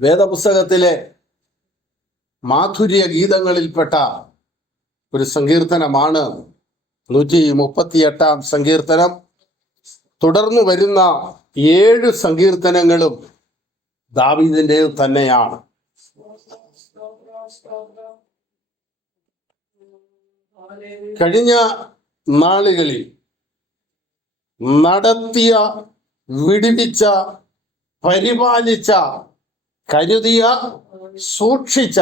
വേദപുസ്തകത്തിലെ മാധുര്യ ഗീതങ്ങളിൽപ്പെട്ട ഒരു സങ്കീർത്തനമാണ് 138 സങ്കീർത്തനം. തുടർന്നു വരുന്ന 7 സങ്കീർത്തനങ്ങളും ദാവീദിന്റെ തന്നെയാണ്. കഴിഞ്ഞ നാളുകളിൽ നടത്തിയ, വിടുവിച്ച, പരിപാലിച്ച, കരുതിയ, സൂക്ഷിച്ച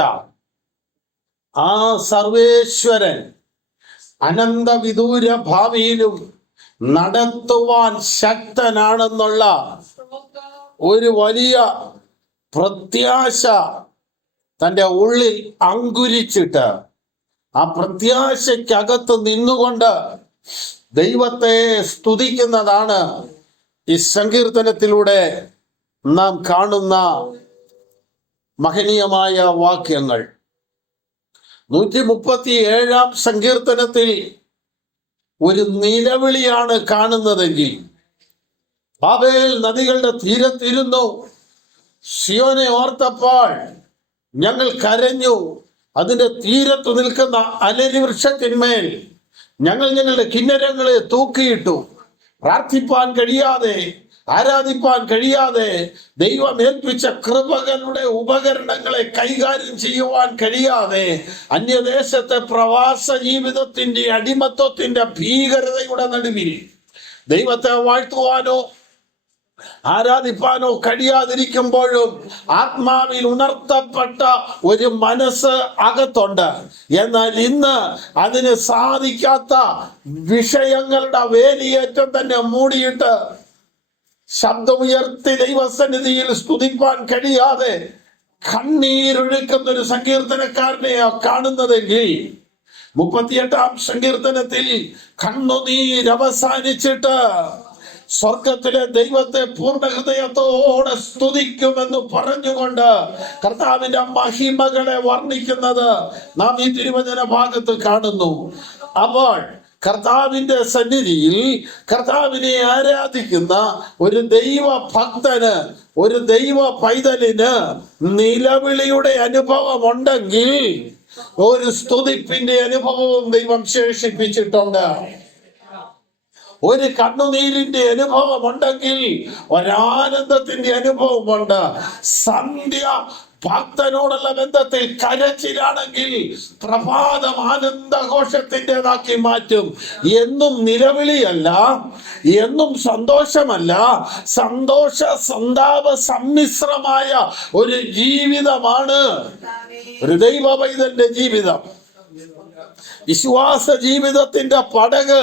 ആ സർവേശ്വരൻ അനന്തവിദൂര ഭാവിയിലും നടത്തുവാൻ ശക്തനാണെന്നുള്ള ഒരു വലിയ പ്രത്യാശ തൻ്റെ ഉള്ളിൽ അങ്കുരിച്ചിട്ട് ആ പ്രത്യാശയ്ക്കകത്ത് നിന്നുകൊണ്ട് ദൈവത്തെ സ്തുതിക്കുന്നതാണ് ഈ സങ്കീർത്തനത്തിലൂടെ നാം കാണുന്ന മഹനീയമായ വാക്യങ്ങൾ. 137 സങ്കീർത്തനത്തിൽ ഒരു നിലവിളിയാണ് കാണുന്നതെങ്കിൽ, ബാബേൽ നദികളുടെ തീരത്തിരുന്നു സിയോനെ ഓർത്തപ്പോൾ ഞങ്ങൾ കരഞ്ഞു, അതിന്റെ തീരത്ത് നിൽക്കുന്ന അലരി വൃക്ഷത്തിന്മേൽ ഞങ്ങൾ ഞങ്ങളുടെ കിന്നരങ്ങളെ തൂക്കിയിട്ടു. പ്രാർത്ഥിപ്പാൻ കഴിയാതെ, ആരാധിപ്പാൻ കഴിയാതെ, ദൈവം ഏൽപ്പിച്ച കൃപകളുടെ ഉപകരണങ്ങളെ കൈകാര്യം ചെയ്യുവാൻ കഴിയാതെ, അന്യദേശത്തെ പ്രവാസ ജീവിതത്തിന്റെ അടിമത്വത്തിന്റെ ഭീകരതയുടെ നടുവിൽ ദൈവത്തെ വാഴ്ത്തുവാനോ ആരാധിപ്പാനോ കഴിയാതിരിക്കുമ്പോഴും ആത്മാവിൽ ഉണർത്തപ്പെട്ട ഒരു മനസ്സ് അകത്തുണ്ട്. എന്നാൽ ഇന്ന് അതിന് സാധിക്കാത്ത വിഷയങ്ങളുടെ വേലിയേറ്റം തന്നെ മൂടിയിട്ട് ശബ്ദമുയർത്തി ദൈവസന്നിധിയിൽ സ്തുതിപ്പാൻ കഴിയാതെ കണ്ണീരൊഴുക്കുന്ന ഒരു സങ്കീർത്തനക്കാരനെ കാണുന്നതെങ്കിൽ, 38 സങ്കീർത്തനത്തിൽ കണ്ണുനീരവസാനിച്ചിട്ട് സ്വർഗത്തിലെ ദൈവത്തെ പൂർണ്ണ ഹൃദയത്തോടെ സ്തുതിക്കുമെന്ന് പറഞ്ഞുകൊണ്ട് കർത്താവിന്റെ മഹിമകളെ വർണ്ണിക്കുന്നത് നാം ഈ തിരുവചന ഭാഗത്ത് കാണുന്നു. അപ്പോൾ കർത്താവിന്റെ സന്നിധിയിൽ കർത്താവിനെ ആരാധിക്കുന്ന ഒരു ദൈവ ഭക്തന്, ഒരു ദൈവ പൈതലിന് നിലവിളിയുടെ അനുഭവം ഉണ്ടെങ്കിൽ ഒരു സ്തുതിപ്പിന്റെ അനുഭവവും ദൈവം ശേഷിപ്പിച്ചിട്ടുണ്ട്. ഒരു കണ്ണുനീരിന്റെ അനുഭവം ഉണ്ടെങ്കിൽ ഒരാനന്ദത്തിന്റെ അനുഭവമുണ്ട്. സന്ധ്യ ഭക്തനോടുള്ള ബന്ധത്തിൽ കരച്ചിലാണെങ്കിൽ പ്രഭാതം ആനന്ദഘോഷത്തിൻ്റെതാക്കി മാറ്റും. എന്നും നിലവിളിയല്ല, എന്നും സന്തോഷമല്ല, സന്തോഷ സന്താപ സമ്മിശ്രമായ ഒരു ജീവിതമാണ് ഒരു ദൈവ പൈതലിന്റെ ജീവിതം. വിശ്വാസ ജീവിതത്തിന്റെ പടക്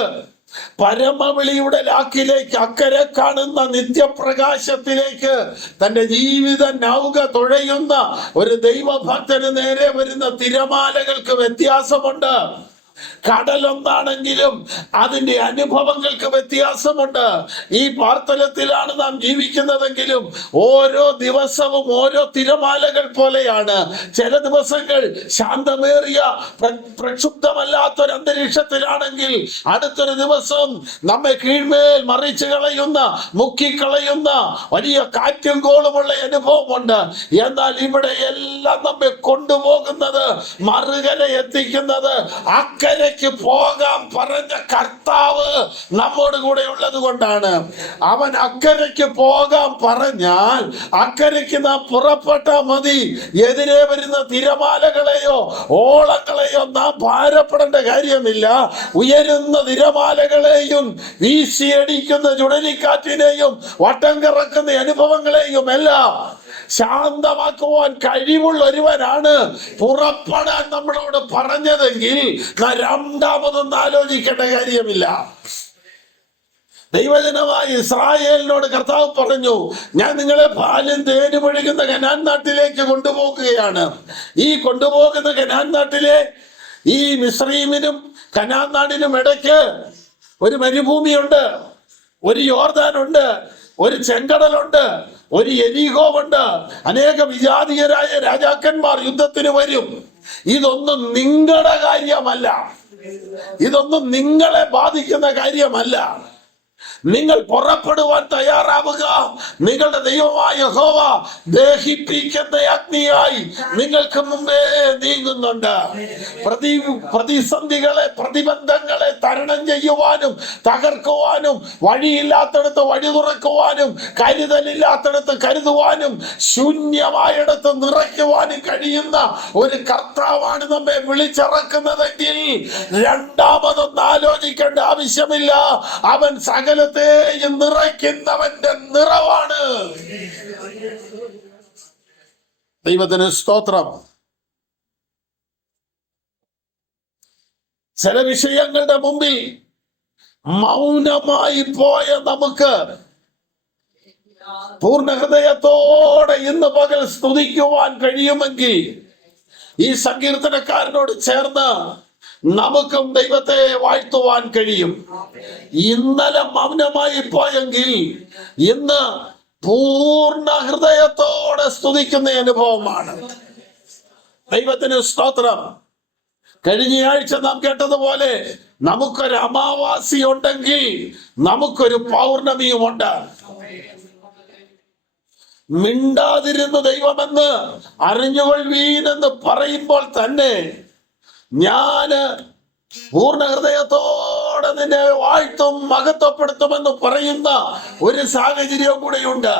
പരമവിളിയുടെ ലാക്കിലേക്ക്, അക്കരെ കാണുന്ന നിത്യപ്രകാശത്തിലേക്ക് തന്റെ ജീവിത നൗക തുഴയുന്ന ഒരു ദൈവഭക്തന് നേരെ വരുന്ന തിരമാലകൾക്ക് വ്യത്യാസമുണ്ട്. കടലൊന്നാണെങ്കിലും അതിന്റെ അനുഭവങ്ങൾക്ക് വ്യത്യാസമുണ്ട്. ഈ പാർത്തലത്തിലാണ് നാം ജീവിക്കുന്നതെങ്കിലും ഓരോ ദിവസവും ഓരോ തിരമാലകൾ പോലെയാണ്. ചില ദിവസങ്ങൾ ശാന്തമേറിയ പ്രക്ഷുബ്ധമല്ലാത്തൊരു അന്തരീക്ഷത്തിലാണെങ്കിൽ അടുത്തൊരു ദിവസം നമ്മെ കീഴ്മേൽ മറിച്ചു കളയുന്ന, മുക്കിക്കളയുന്ന വലിയ കാറ്റും കോളുമുള്ള അനുഭവമുണ്ട്. എന്നാൽ ഇവിടെ എല്ലാം നമ്മെ കൊണ്ടുപോകുന്നത്, മറുകര എത്തിക്കുന്നത്, അക്കരെ പോകാൻ പറഞ്ഞ കർത്താവ് നമ്മോട് കൂടെ ഉള്ളത് കൊണ്ടാണ്. അവൻ അക്കരയ്ക്ക് പോകാൻ പറഞ്ഞാൽ അക്കരയ്ക്ക് നാം പുറപ്പെട്ടാൽ മതി. എതിരെ വരുന്ന തിരമാലകളെയോ ഓളങ്ങളെയോ നാം ഭാരപ്പെടേണ്ട കാര്യമില്ല. ഉയരുന്ന തിരമാലകളെയും വീശിയടിക്കുന്ന ചുഴലിക്കാറ്റിനെയും വട്ടം കറക്കുന്ന അനുഭവങ്ങളെയും എല്ലാം ശാന്തമാക്കുവാൻ കഴിവുള്ള ഒരുവനാണ് പുറപ്പെടാൻ നമ്മളോട് പറഞ്ഞതെങ്കിൽ രണ്ടാമതൊന്നും ആലോചിക്കേണ്ട കാര്യമില്ല. ദൈവജനമായ ഇസ്രായേലിനോട് കർത്താവ് പറഞ്ഞു, ഞാൻ നിങ്ങളെ പാലും തേനും ഒഴുകുന്ന കനാൻ നാട്ടിലേക്ക് കൊണ്ടുപോകുകയാണ്. ഈ കൊണ്ടുപോകുന്ന കനാൻ നാട്ടിലെ ഈ മിസ്രയീമിനും കനാൻ നാടിനും ഇടയ്ക്ക് ഒരു മരുഭൂമിയുണ്ട്, ഒരു യോർദാനുണ്ട്, ഒരു ചെങ്കടലുണ്ട്, ഒരു എരിഹോവുണ്ട്. അനേക വിജാതീയരായ രാജാക്കന്മാർ യുദ്ധത്തിന് വരും. ഇതൊന്നും നിങ്ങളുടെ കാര്യമല്ല, ഇതൊന്നും നിങ്ങളെ ബാധിക്കുന്ന കാര്യമല്ല. നിങ്ങൾ പുറപ്പെടുവാൻ തയ്യാറാവുക. നിങ്ങളുടെ ദൈവമായ യഹോവ ദഹിപ്പിക്കുന്ന അഗ്നിയായി നിങ്ങൾക്ക് മുമ്പേ നീങ്ങുന്നുണ്ട്. പ്രതിസന്ധികളെ, പ്രതിബന്ധങ്ങളെ തരണം ചെയ്യുവാനും തകർക്കുവാനും, വഴിയില്ലാത്തടത്ത് വഴി തുറക്കുവാനും, കരുതലില്ലാത്തടത്ത് കരുതുവാനും, ശൂന്യമായിടത്ത് നിറയ്ക്കുവാനും കഴിയുന്ന ഒരു കർത്താവാണ് നമ്മെ വിളിച്ചിറക്കുന്നതെങ്കിൽ രണ്ടാമതൊന്നും ആലോചിക്കേണ്ട ആവശ്യമില്ല. അവൻ സകലത്തെയും നിറയ്ക്കുന്നവന്റെ നിറവാണ്. ദൈവത്തിന് സ്തോത്രം. ചില വിഷയങ്ങളുടെ മുമ്പിൽ മൗനമായി പോയ നമുക്ക് പൂർണ്ണ ഹൃദയത്തോടെ ഇന്ന് പകൽ സ്തുതിക്കുവാൻ കഴിയുമെങ്കിൽ ഈ സങ്കീർത്തനക്കാരനോട് ചേർന്ന് നമുക്കും ദൈവത്തെ വാഴ്ത്തുവാൻ കഴിയും. ഇന്നലെ മൗനമായി പോയെങ്കിൽ ഇന്ന് പൂർണ്ണ ഹൃദയത്തോടെ സ്തുതിക്കുന്ന അനുഭവമാണ്. ദൈവത്തിന് സ്തോത്രം. കഴിഞ്ഞയാഴ്ച നാം കേട്ടതുപോലെ നമുക്കൊരു അമാവാസി ഉണ്ടെങ്കിൽ നമുക്കൊരു പൗർണമിയുമുണ്ട്. മിണ്ടാതിരുന്ന ദൈവമെന്ന് അറിഞ്ഞുകൊള്ളുവീനെന്ന് പറയുമ്പോൾ തന്നെ ഞാന് പൂർണ്ണ ഹൃദയത്തോടെ നിന്നെ വാഴ്ത്തും മഹത്വപ്പെടുത്തുമെന്ന് പറയുന്ന ഒരു സാഹചര്യവും കൂടെയുണ്ട്.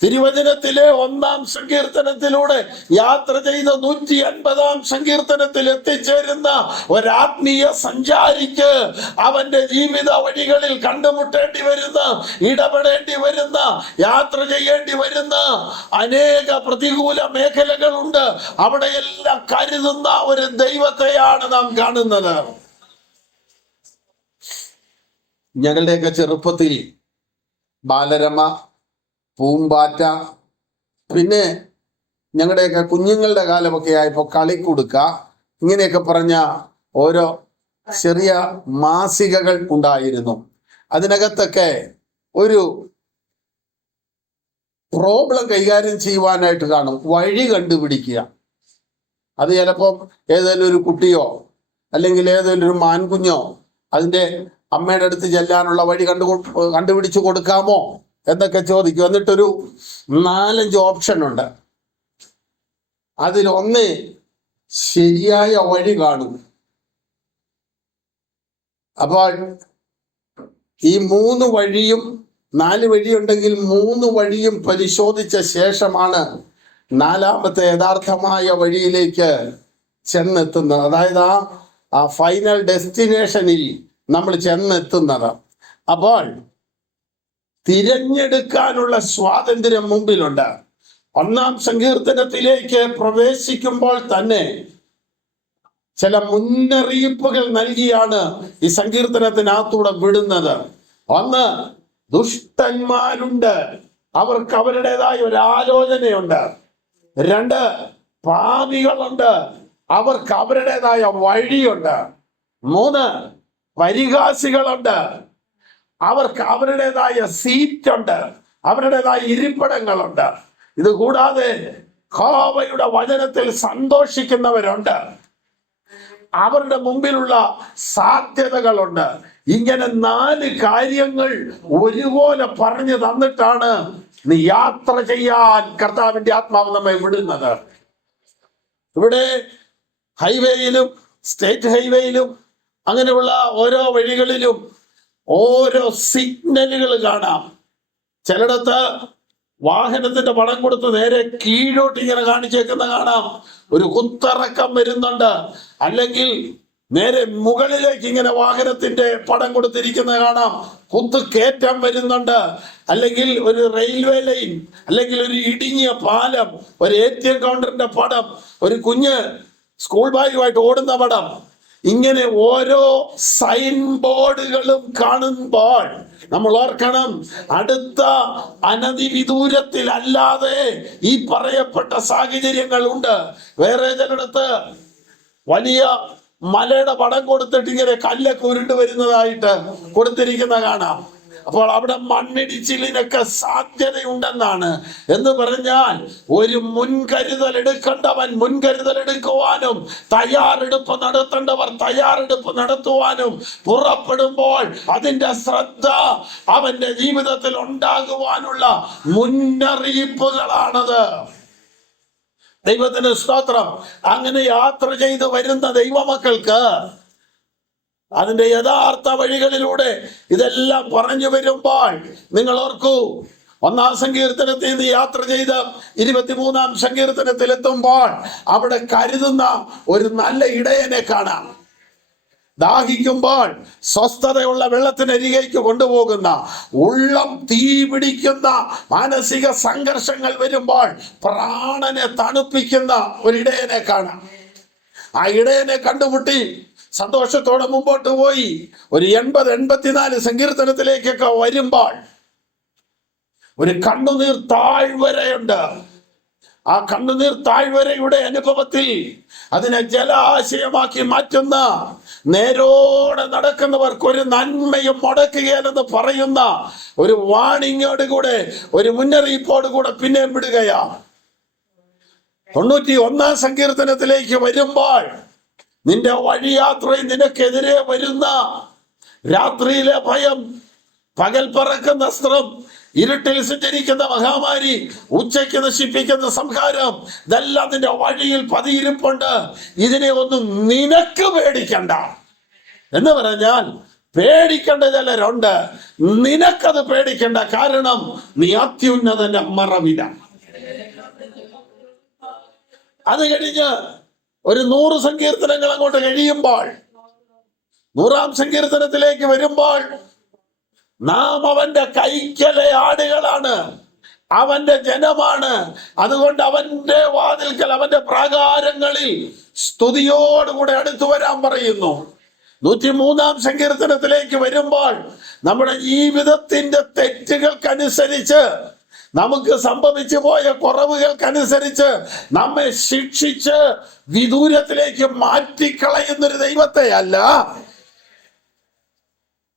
തിരുവചനത്തിലെ 1-ാം സങ്കീർത്തനത്തിലൂടെ യാത്ര ചെയ്ത 150-ാം സങ്കീർത്തനത്തിൽ എത്തിച്ചേരുന്ന ഒരാത്മീയ സഞ്ചാരിക്ക് അവന്റെ ജീവിത വഴികളിൽ കണ്ടുമുട്ടേണ്ടി വരുന്ന, ഇടപെടേണ്ടി വരുന്ന, യാത്ര ചെയ്യേണ്ടി വരുന്ന അനേക പ്രതികൂല മേഖലകളുണ്ട്. അവിടെയെല്ലാം കരുതുന്ന ഒരു ദൈവത്തെയാണ് നാം കാണുന്നത്. ഞങ്ങളുടെയൊക്കെ ചെറുപ്പത്തിൽ ബാലരമ, പൂമ്പാറ്റ, പിന്നെ ഞങ്ങളുടെയൊക്കെ കുഞ്ഞുങ്ങളുടെ കാലമൊക്കെ ആയപ്പോൾ കളിക്കുടുക്ക, ഇങ്ങനെയൊക്കെ പറഞ്ഞ ഓരോ ചെറിയ മാസികകൾ ഉണ്ടായിരുന്നു. അതിനകത്തൊക്കെ ഒരു പ്രോബ്ലം കൈകാര്യം ചെയ്യുവാനായിട്ട് കാണും, വഴി കണ്ടുപിടിക്കുക. അത് ചിലപ്പോൾ ഏതെങ്കിലും ഒരു കുട്ടിയോ അല്ലെങ്കിൽ ഏതെങ്കിലും ഒരു മാൻകുഞ്ഞോ അതിൻ്റെ അമ്മയുടെ അടുത്ത് ചെല്ലാനുള്ള വഴി കണ്ടുപിടിച്ചു കൊടുക്കാമോ എന്നൊക്കെ ചോദിക്കും. എന്നിട്ടൊരു 4-5 ഓപ്ഷൻ ഉണ്ട്. അതിലൊന്ന് ശരിയായ വഴി കാണും. അപ്പോൾ ഈ 3 വഴിയും 4 വഴിയുണ്ടെങ്കിൽ 3 വഴിയും പരിശോധിച്ച ശേഷമാണ് 4ാമത്തെ യഥാർത്ഥമായ വഴിയിലേക്ക് ചെന്നെത്തുന്നത്. അതായത് ആ ഫൈനൽ ഡെസ്റ്റിനേഷനിൽ നമ്മൾ ചെന്നെത്തുന്നത്. അപ്പോൾ തിരഞ്ഞെടുക്കാനുള്ള സ്വാതന്ത്ര്യം മുമ്പിലുണ്ട്. 1-ാം സങ്കീർത്തനത്തിലേക്ക് പ്രവേശിക്കുമ്പോൾ തന്നെ ചില മുന്നറിയിപ്പുകൾ നൽകിയാണ് ഈ സങ്കീർത്തനത്തിനകത്തൂടെ വിടുന്നത്. ഒന്ന്, ദുഷ്ടന്മാരുണ്ട്, അവർക്ക് അവരുടേതായ ഒരു ആലോചനയുണ്ട്. 2, പാപികളുണ്ട്, അവർക്ക് അവരുടേതായ വഴിയുണ്ട്. 3, പരിഹാസികളുണ്ട്, അവർക്ക് അവരുടേതായ സീറ്റുണ്ട്, അവരുടേതായ ഇരിപ്പിടങ്ങളുണ്ട്. ഇത് കൂടാതെ യഹോവയുടെ വചനത്തിൽ സന്തോഷിക്കുന്നവരുണ്ട്, അവരുടെ മുമ്പിലുള്ള സാധ്യതകളുണ്ട്. ഇങ്ങനെ 4 കാര്യങ്ങൾ ഒരുപോലെ പറഞ്ഞു തന്നിട്ടാണ് നീ യാത്ര ചെയ്യാൻ കർത്താവിന്റെ ആത്മാവ് നമ്മെ വിടുന്നത്. ഇവിടെ ഹൈവേയിലും സ്റ്റേറ്റ് ഹൈവേയിലും അങ്ങനെയുള്ള ഓരോ വഴികളിലും ഓരോ സിഗ്നലുകൾ കാണാം. ചിലയിടത്ത് വാഹനത്തിന്റെ പടം കൊടുത്ത് നേരെ കീഴോട്ട് ഇങ്ങനെ കാണിച്ചേക്കുന്ന കാണാം, ഒരു കുത്തിറക്കം വരുന്നുണ്ട്. അല്ലെങ്കിൽ നേരെ മുകളിലേക്ക് ഇങ്ങനെ വാഹനത്തിന്റെ പടം കൊടുത്തിരിക്കുന്നത് കാണാം, കുത്തുകയറ്റം വരുന്നുണ്ട്. അല്ലെങ്കിൽ ഒരു റെയിൽവേ ലൈൻ, അല്ലെങ്കിൽ ഒരു ഇടുങ്ങിയ പാലം, ഒരു ATM കൗണ്ടറിന്റെ പടം, ഒരു കുഞ്ഞ് സ്കൂൾ ബാഗുമായിട്ട് ഓടുന്ന പടം. ഇങ്ങനെ ഓരോ സൈൻ ബോർഡുകളും കാണുമ്പോൾ നമ്മൾ ഓർക്കണം, അടുത്ത അനധിവിദൂരത്തിൽ അല്ലാതെ ഈ പറയപ്പെട്ട സാഹചര്യങ്ങളുണ്ട്. വേറെ ചിലയിടത്ത് വലിയ മലയുടെ പടം കൊടുത്തിട്ട് ഇങ്ങനെ കല്ലൊക്കെ ഉരുണ്ട് വരുന്നതായിട്ട് കൊടുത്തിരിക്കുന്ന കാണാം. അപ്പോൾ അവിടെ മണ്ണിടിച്ചിലിനൊക്കെ സാധ്യതയുണ്ടെന്നാണ്. എന്ന് പറഞ്ഞാൽ ഒരു മുൻകരുതൽ എടുക്കേണ്ടവൻ മുൻകരുതൽ എടുക്കുവാനും തയ്യാറെടുപ്പ് നടത്തേണ്ടവർ തയ്യാറെടുപ്പ് നടത്തുവാനും പുറപ്പെടുമ്പോൾ അതിന്റെ ശ്രദ്ധ അവന്റെ ജീവിതത്തിൽ ഉണ്ടാകുവാനുള്ള മുന്നറിയിപ്പുകളാണത്. ദൈവത്തിന് സ്തോത്രം. അങ്ങനെ യാത്ര ചെയ്ത് വരുന്ന ദൈവമക്കൾക്ക് അതിന്റെ യഥാർത്ഥ വഴികളിലൂടെ ഇതെല്ലാം പറഞ്ഞു വരുമ്പോൾ നിങ്ങൾ ഓർക്കൂ, 1-ാം സങ്കീർത്തനത്തിൽ നിന്ന് യാത്ര ചെയ്ത് 23-ാം സങ്കീർത്തനത്തിൽ എത്തുമ്പോൾ അവിടെ കരുതുന്ന ഒരു നല്ല ഇടയനെ കാണാം. ദാഹിക്കുമ്പോൾ സ്വസ്ഥതയുള്ള വെള്ളത്തിനരികേക്ക് കൊണ്ടുപോകുന്ന, ഉള്ളം തീ പിടിക്കുന്ന മാനസിക സംഘർഷങ്ങൾ വരുമ്പോൾ പ്രാണനെ തണുപ്പിക്കുന്ന ഒരു ഇടയനെ കാണാം. ആ ഇടയനെ കണ്ടുമുട്ടി സന്തോഷത്തോടെ മുമ്പോട്ട് പോയി ഒരു 80-84 സങ്കീർത്തനത്തിലേക്കൊക്കെ വരുമ്പോൾ ഒരു കണ്ണുനീർ താഴ്വരയുണ്ട്. ആ കണ്ണുനീർ താഴ്വരയുടെ അനുഭവത്തിൽ അതിനെ ജലാശയമാക്കി മാറ്റുന്ന, നേരോടെ നടക്കുന്നവർക്ക് ഒരു നന്മയും മുടക്കുകയില്ലെന്ന് പറയുന്ന ഒരു വാണിങ്ങോട് കൂടെ, ഒരു മുന്നറിയിപ്പോട് കൂടെ പിന്നെയും വിടുകയാണ്. 91-ാം സങ്കീർത്തനത്തിലേക്ക് വരുമ്പോൾ നിന്റെ വഴിയാത്രയിൽ നിനക്കെതിരെ വരുന്ന രാത്രിയിലെ ഭയം, പകൽ പറക്കുന്ന അസ്ത്രം, ഇരുട്ടിൽ സഞ്ചരിക്കുന്ന മഹാമാരി, ഉച്ചയ്ക്ക് നശിപ്പിക്കുന്ന സംഹാരം, ഇതെല്ലാം നിന്റെ വഴിയിൽ പതിയിരിപ്പുണ്ട്. ഇതിനെ ഒന്നും നിനക്ക് പേടിക്കണ്ട എന്ന് പറഞ്ഞാൽ പേടിക്കേണ്ട ചിലരുണ്ട്. നിനക്കത് പേടിക്കണ്ട, കാരണം നീ അത്യുന്നതന്റെ മറവില. അത് കഴിഞ്ഞ് ഒരു 100 സങ്കീർത്തനങ്ങൾ അങ്ങോട്ട് കഴിയുമ്പോൾ 100-ാം സങ്കീർത്തനത്തിലേക്ക് വരുമ്പോൾ നാം അവന്റെ കൈക്കലെ ആടുകളാണ്, അവന്റെ ജനമാണ്. അതുകൊണ്ട് അവന്റെ വാതിൽക്കൽ, അവന്റെ പ്രാകാരങ്ങളിൽ സ്തുതിയോടുകൂടെ അടുത്തു വരാൻ പറയുന്നു. 103-ാം സങ്കീർത്തനത്തിലേക്ക് വരുമ്പോൾ നമ്മുടെ ജീവിതത്തിന്റെ തെറ്റുകൾക്കനുസരിച്ച്, നമുക്ക് സംഭവിച്ചു പോയ കുറവുകൾക്കനുസരിച്ച് നമ്മെ ശിക്ഷിച്ച് വിദൂരത്തിലേക്ക് മാറ്റിക്കളയുന്നൊരു ദൈവത്തെ അല്ല,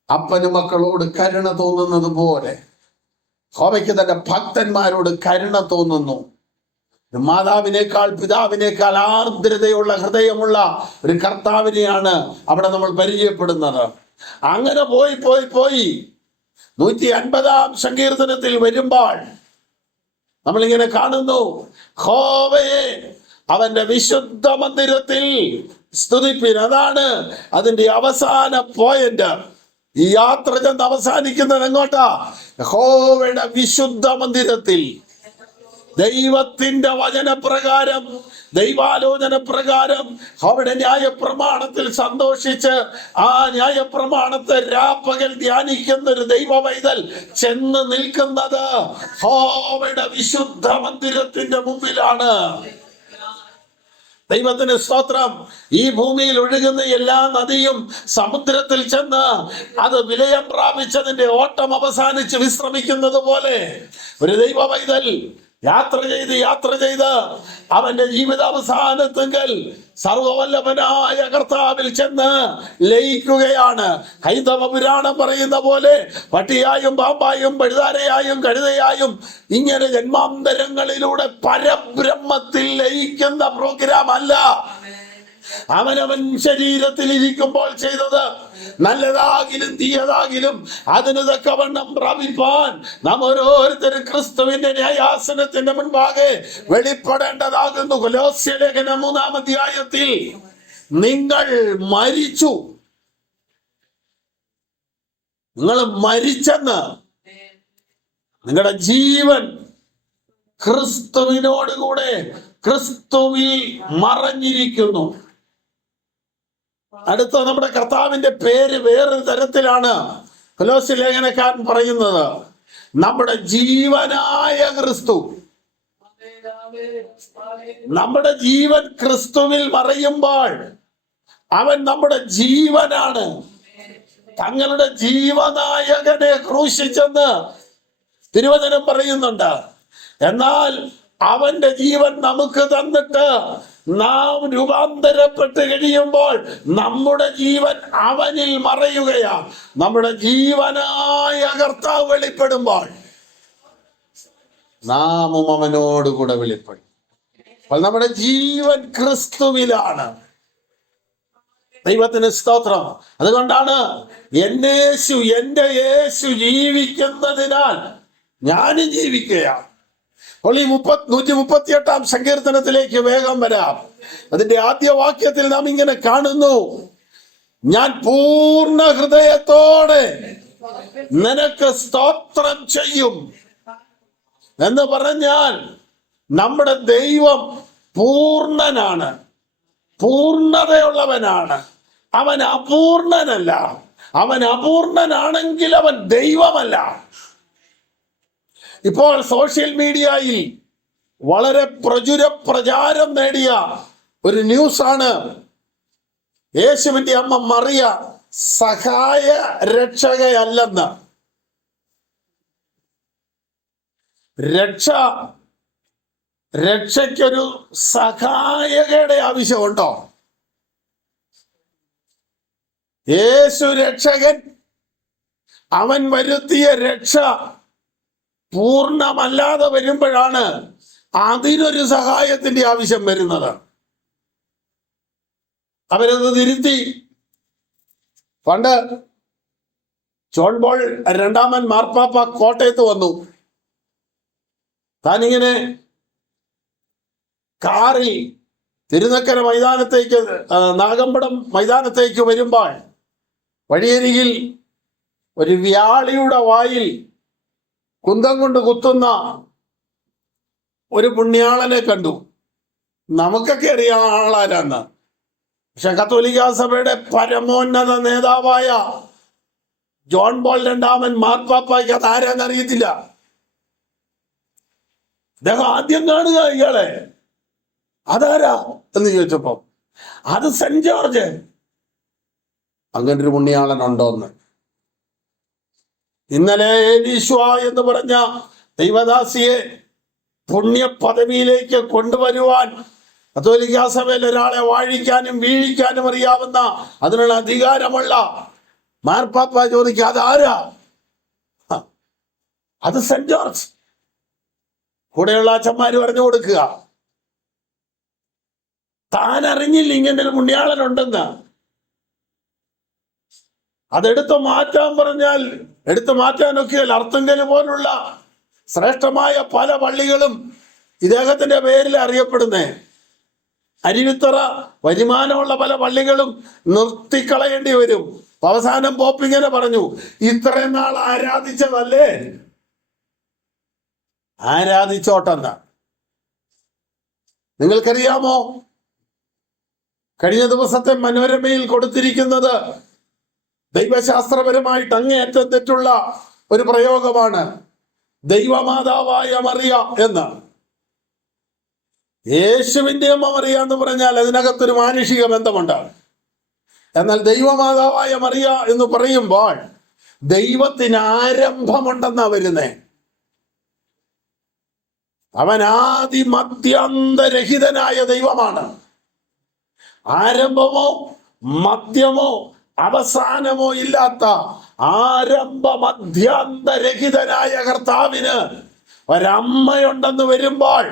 അപ്പന് മക്കളോട് കരുണ തോന്നുന്നത് പോലെ യഹോവയ്ക്ക് തന്റെ ഭക്തന്മാരോട് കരുണ തോന്നുന്നു. മാതാവിനേക്കാൾ പിതാവിനേക്കാൾ ആർദ്രതയുള്ള ഹൃദയമുള്ള ഒരു കർത്താവിനെയാണ് അവിടെ നമ്മൾ പരിചയപ്പെടുന്നത്. അങ്ങനെ പോയി 150-ാം സങ്കീർത്തനത്തിൽ വരുമ്പോൾ നമ്മളിങ്ങനെ കാണുന്നു, യഹോവയെ അവന്റെ വിശുദ്ധ മന്ദിരത്തിൽ സ്തുതിപ്പിൻ. അതാണ് അതിന്റെ അവസാന പോയിന്റ്. ഈ യാത്ര ചെന്ന് അവസാനിക്കുന്നത് എങ്ങോട്ടാ? യഹോവയുടെ വിശുദ്ധ മന്ദിരത്തിൽ. ദൈവത്തിന്റെ വചനപ്രകാരം, ദൈവാലോചന പ്രകാരം അവിടെ ന്യായപ്രമാണത്തിൽ സന്തോഷിച്ച് ആ ന്യായപ്രമാണത്തെ രാപ്പകൽ ധ്യാനിക്കുന്ന ഒരു ദൈവ പൈതൽ ചെന്ന് നിൽക്കുന്നത് യഹോവയുടെ വിശുദ്ധ മന്ദിരത്തിന്റെ മുമ്പിലാണ്. ദൈവത്തിന് സ്തോത്രം. ഈ ഭൂമിയിൽ ഒഴുകുന്ന എല്ലാ നദിയും സമുദ്രത്തിൽ ചെന്ന് അത് വിലയം പ്രാപിച്ചതിന്റെ ഓട്ടം അവസാനിച്ച് വിശ്രമിക്കുന്നത് പോലെ ഒരു ദൈവ പൈതൽ യാത്ര ചെയ്ത് അവന്റെ ജീവിതാവസാനത്തെങ്കിൽ സർവവല്ലഭനായ കർത്താവിൽ ചെന്ന് ലയിക്കുകയാണ്. ഹൈന്ദവ പുരാണം പറയുന്ന പോലെ പട്ടിയായും പാമ്പായും പഴുതാരയായും കഴുതയായും ഇങ്ങനെ ജന്മാന്തരങ്ങളിലൂടെ പരബ്രഹ്മത്തിൽ ലയിക്കുന്ന പ്രോഗ്രാം അല്ല. അവനവൻ ശരീരത്തിൽ ഇരിക്കുമ്പോൾ ചെയ്തത് നല്ലതാകിലും തീയതാകിലും അതിന് തക്കവണ്ണം പ്രാപിപ്പാൻ നാം ഓരോരുത്തരും ക്രിസ്തുവിന്റെ ന്യായാസനത്തിന്റെ മുൻപാകെ വെളിപ്പെടേണ്ടതാകുന്നു. കൊലോസ്യലേഖനം 3-ാം അധ്യായത്തിൽ നിങ്ങൾ മരിച്ചു, നിങ്ങൾ മരിച്ചെന്ന്, നിങ്ങളുടെ ജീവൻ ക്രിസ്തുവിനോടുകൂടെ ക്രിസ്തുവിൽ മറഞ്ഞിരിക്കുന്നു. അടുത്ത നമ്മുടെ കർത്താവിന്റെ പേര് വേറൊരു തരത്തിലാണ് കൊലോസ്യ ലേഖനക്കാരൻ പറയുന്നത്. നമ്മുടെ ജീവനായ ക്രിസ്തു. നമ്മുടെ ജീവൻ ക്രിസ്തുവിൽ മറയുമ്പോൾ അവൻ നമ്മുടെ ജീവനാണ്. തങ്ങളുടെ ജീവനായകനെ ക്രൂശിച്ചെന്ന് തിരുവചനം പറയുന്നുണ്ട്. എന്നാൽ അവന്റെ ജീവൻ നമുക്ക് തന്നിട്ട് നാം രൂപാന്തരപ്പെട്ട് കഴിയുമ്പോൾ നമ്മുടെ ജീവൻ അവനിൽ മറയുകയാണ്. നമ്മുടെ ജീവനായ കർത്താവ് വെളിപ്പെടുമ്പോൾ നാമും അവനോടുകൂടെ വെളിപ്പെടും. അപ്പോൾ നമ്മുടെ ജീവൻ ക്രിസ്തുവിലാണ്. ദൈവത്തിന് സ്തോത്രം. അതുകൊണ്ടാണ് എന്റെ യേശു ജീവിക്കുന്നതിനാൽ ഞാനും ജീവിക്കുകയാണ്. അപ്പോൾ ഈ 138 സങ്കീർത്തനത്തിലേക്ക് വേഗം വരാം. അതിന്റെ ആദ്യ വാക്യത്തിൽ നാം ഇങ്ങനെ കാണുന്നു, ഞാൻ പൂർണ്ണ ഹൃദയത്തോടെ നിനക്ക് സ്തോത്രം ചെയ്യും എന്ന് പറഞ്ഞാൽ നമ്മുടെ ദൈവം പൂർണ്ണനാണ്, പൂർണ്ണതയുള്ളവനാണ്. അവൻ അപൂർണനല്ല. അവൻ അപൂർണനാണെങ്കിൽ അവൻ ദൈവമല്ല. ഇപ്പോൾ സോഷ്യൽ മീഡിയയിൽ വളരെ പ്രചാരം നേടിയ ഒരു ന്യൂസാണ് യേശുവിന്റെ അമ്മ മറിയ സഹായ രക്ഷകയല്ലെന്ന്. രക്ഷയ്ക്കൊരു സഹായകയുടെ ആവശ്യമുണ്ടോ? യേശു രക്ഷകൻ. അവൻ വരുത്തിയ രക്ഷ പൂർണ്ണമല്ലാതെ വരുമ്പോഴാണ് അതിനൊരു സഹായത്തിന്റെ ആവശ്യം വരുന്നത്. അവരത് തിരുത്തി. പണ്ട് ജോൺ പോൾ രണ്ടാമൻ മാർപ്പാപ്പ കോട്ടയത്ത് വന്നു. താനിങ്ങനെ കാറിൽ തിരുനക്കര മൈതാനത്തേക്ക്, നാഗമ്പടം മൈതാനത്തേക്ക് വരുമ്പോൾ വഴിയരികിൽ ഒരു വ്യാളിയുടെ വായിൽ കുന്തം കൊണ്ട് കുത്തുന്ന ഒരു പുണ്യാളനെ കണ്ടു. നമുക്കൊക്കെ അറിയാം ആളാരാന്ന്. പക്ഷെ കത്തോലിക്കാ സഭയുടെ പരമോന്നത നേതാവായ ജോൺ പോൾ രണ്ടാമൻ മാർപ്പാപ്പയ്ക്ക് അതാരാന്ന് അറിയത്തില്ല. അദ്ദേഹം ആദ്യം കാണുക ഇയാളെ. അതാരാ എന്ന് ചോദിച്ചപ്പോ അത് സെന്റ് ജോർജ്. അങ്ങനൊരു പുണ്യാളൻ ഉണ്ടോന്ന്. ഇന്നലെ ഈശ്വ എന്ന് പറഞ്ഞ ദൈവദാസിയെ പുണ്യ പദവിയിലേക്ക് കൊണ്ടുവരുവാൻ കത്തോലിക്കാ സഭയിൽ ഒരാളെ വാഴിക്കാനും വീഴിക്കാനും അറിയാവുന്ന, അതിനുള്ള അധികാരമുള്ള മാർപ്പാപ്പ ചോദിക്കുക അതാരാ? അത് സെന്റ് ജോർജ്. കൂടെയുള്ള അച്ഛന്മാര് പറഞ്ഞു കൊടുക്കുക. താൻ അറിഞ്ഞില്ല ഇങ്ങനെ ഒരു പുണ്യാളനുണ്ടെന്ന്. അതെടുത്ത് മാറ്റാൻ പറഞ്ഞാൽ എടുത്തു മാറ്റാനൊക്കെ അർത്തുങ്കൽ പോലുള്ള ശ്രേഷ്ഠമായ പല പള്ളികളും ഇദ്ദേഹത്തിന്റെ പേരിൽ അറിയപ്പെടുന്നേ. അരുവിത്തറ വരുമാനമുള്ള പല പള്ളികളും നിർത്തിക്കളയേണ്ടി വരും. അവസാനം പോപ്പിങ്ങനെ പറഞ്ഞു, ഇത്രയും നാൾ ആരാധിച്ചതല്ലേ, ആരാധിച്ചോട്ടെന്ന. നിങ്ങൾക്കറിയാമോ, കഴിഞ്ഞ ദിവസത്തെ മനോരമയിൽ കൊടുത്തിരിക്കുന്നത് ദൈവശാസ്ത്രപരമായിട്ട് അങ്ങേയറ്റം തെറ്റുള്ള ഒരു പ്രയോഗമാണ്. ദൈവമാതാവായ മറിയ എന്ന്. യേശുവിന്റെ അമ്മ മറിയ എന്ന് പറഞ്ഞാൽ അതിനകത്തൊരു മാനുഷിക ബന്ധമുണ്ട്. എന്നാൽ ദൈവമാതാവായ മറിയ എന്ന് പറയുമ്പോൾ ദൈവത്തിന് ആരംഭമുണ്ടെന്നാ വരുന്നേ. അവൻ ആദി മധ്യാന്തരഹിതനായ ദൈവമാണ്. ആരംഭമോ മധ്യമോ അവസാനമോ ഇല്ലാത്ത ആരംഭ മധ്യാന്തരഹിതനായ കർത്താവിന് ഒരമ്മയുണ്ടെന്ന് വരുമ്പോൾ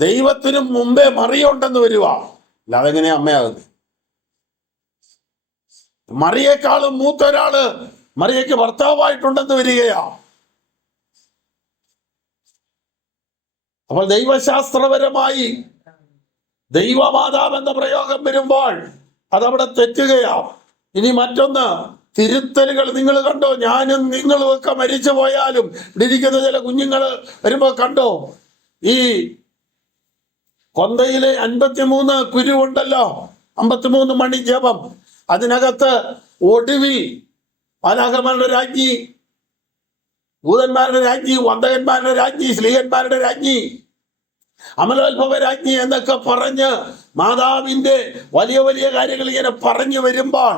ദൈവത്തിനു മുമ്പേ മറിയുണ്ടെന്ന് വരുക. അല്ലാതെ എങ്ങനെയാ അമ്മയാകുന്നത്? മറിയേക്കാളും മൂത്തൊരാള് മറിയയ്ക്ക് ഭർത്താവായിട്ടുണ്ടെന്ന് വരികയാ. അപ്പോൾ ദൈവശാസ്ത്രപരമായി ദൈവമാതാവ് എന്ന പ്രയോഗം വരുമ്പോൾ അതവിടെ തെറ്റുകയാ. ഇനി മറ്റൊന്ന്, തിരുത്തലുകൾ നിങ്ങൾ കണ്ടോ? ഞാനും നിങ്ങളും ഒക്കെ മരിച്ചു പോയാലും ഇരിക്കുന്ന ചില കുഞ്ഞുങ്ങള് വരുമ്പോ കണ്ടോ, ഈ കൊന്തയിലെ 53 കുരുവുണ്ടല്ലോ, 53 മണി ജപം. അതിനകത്ത് ഒടുവിൽ മാലാഖമാരുടെ രാജ്ഞി, ദൂതന്മാരുടെ രാജ്ഞി, വന്ദകന്മാരുടെ രാജ്ഞി, സ്ലീഹന്മാരുടെ രാജ്ഞി, അമലോത്ഭവരാജ്ഞി എന്നൊക്കെ പറഞ്ഞ് മാതാവിന്റെ വലിയ വലിയ കാര്യങ്ങൾ ഇങ്ങനെ പറഞ്ഞു വരുമ്പോൾ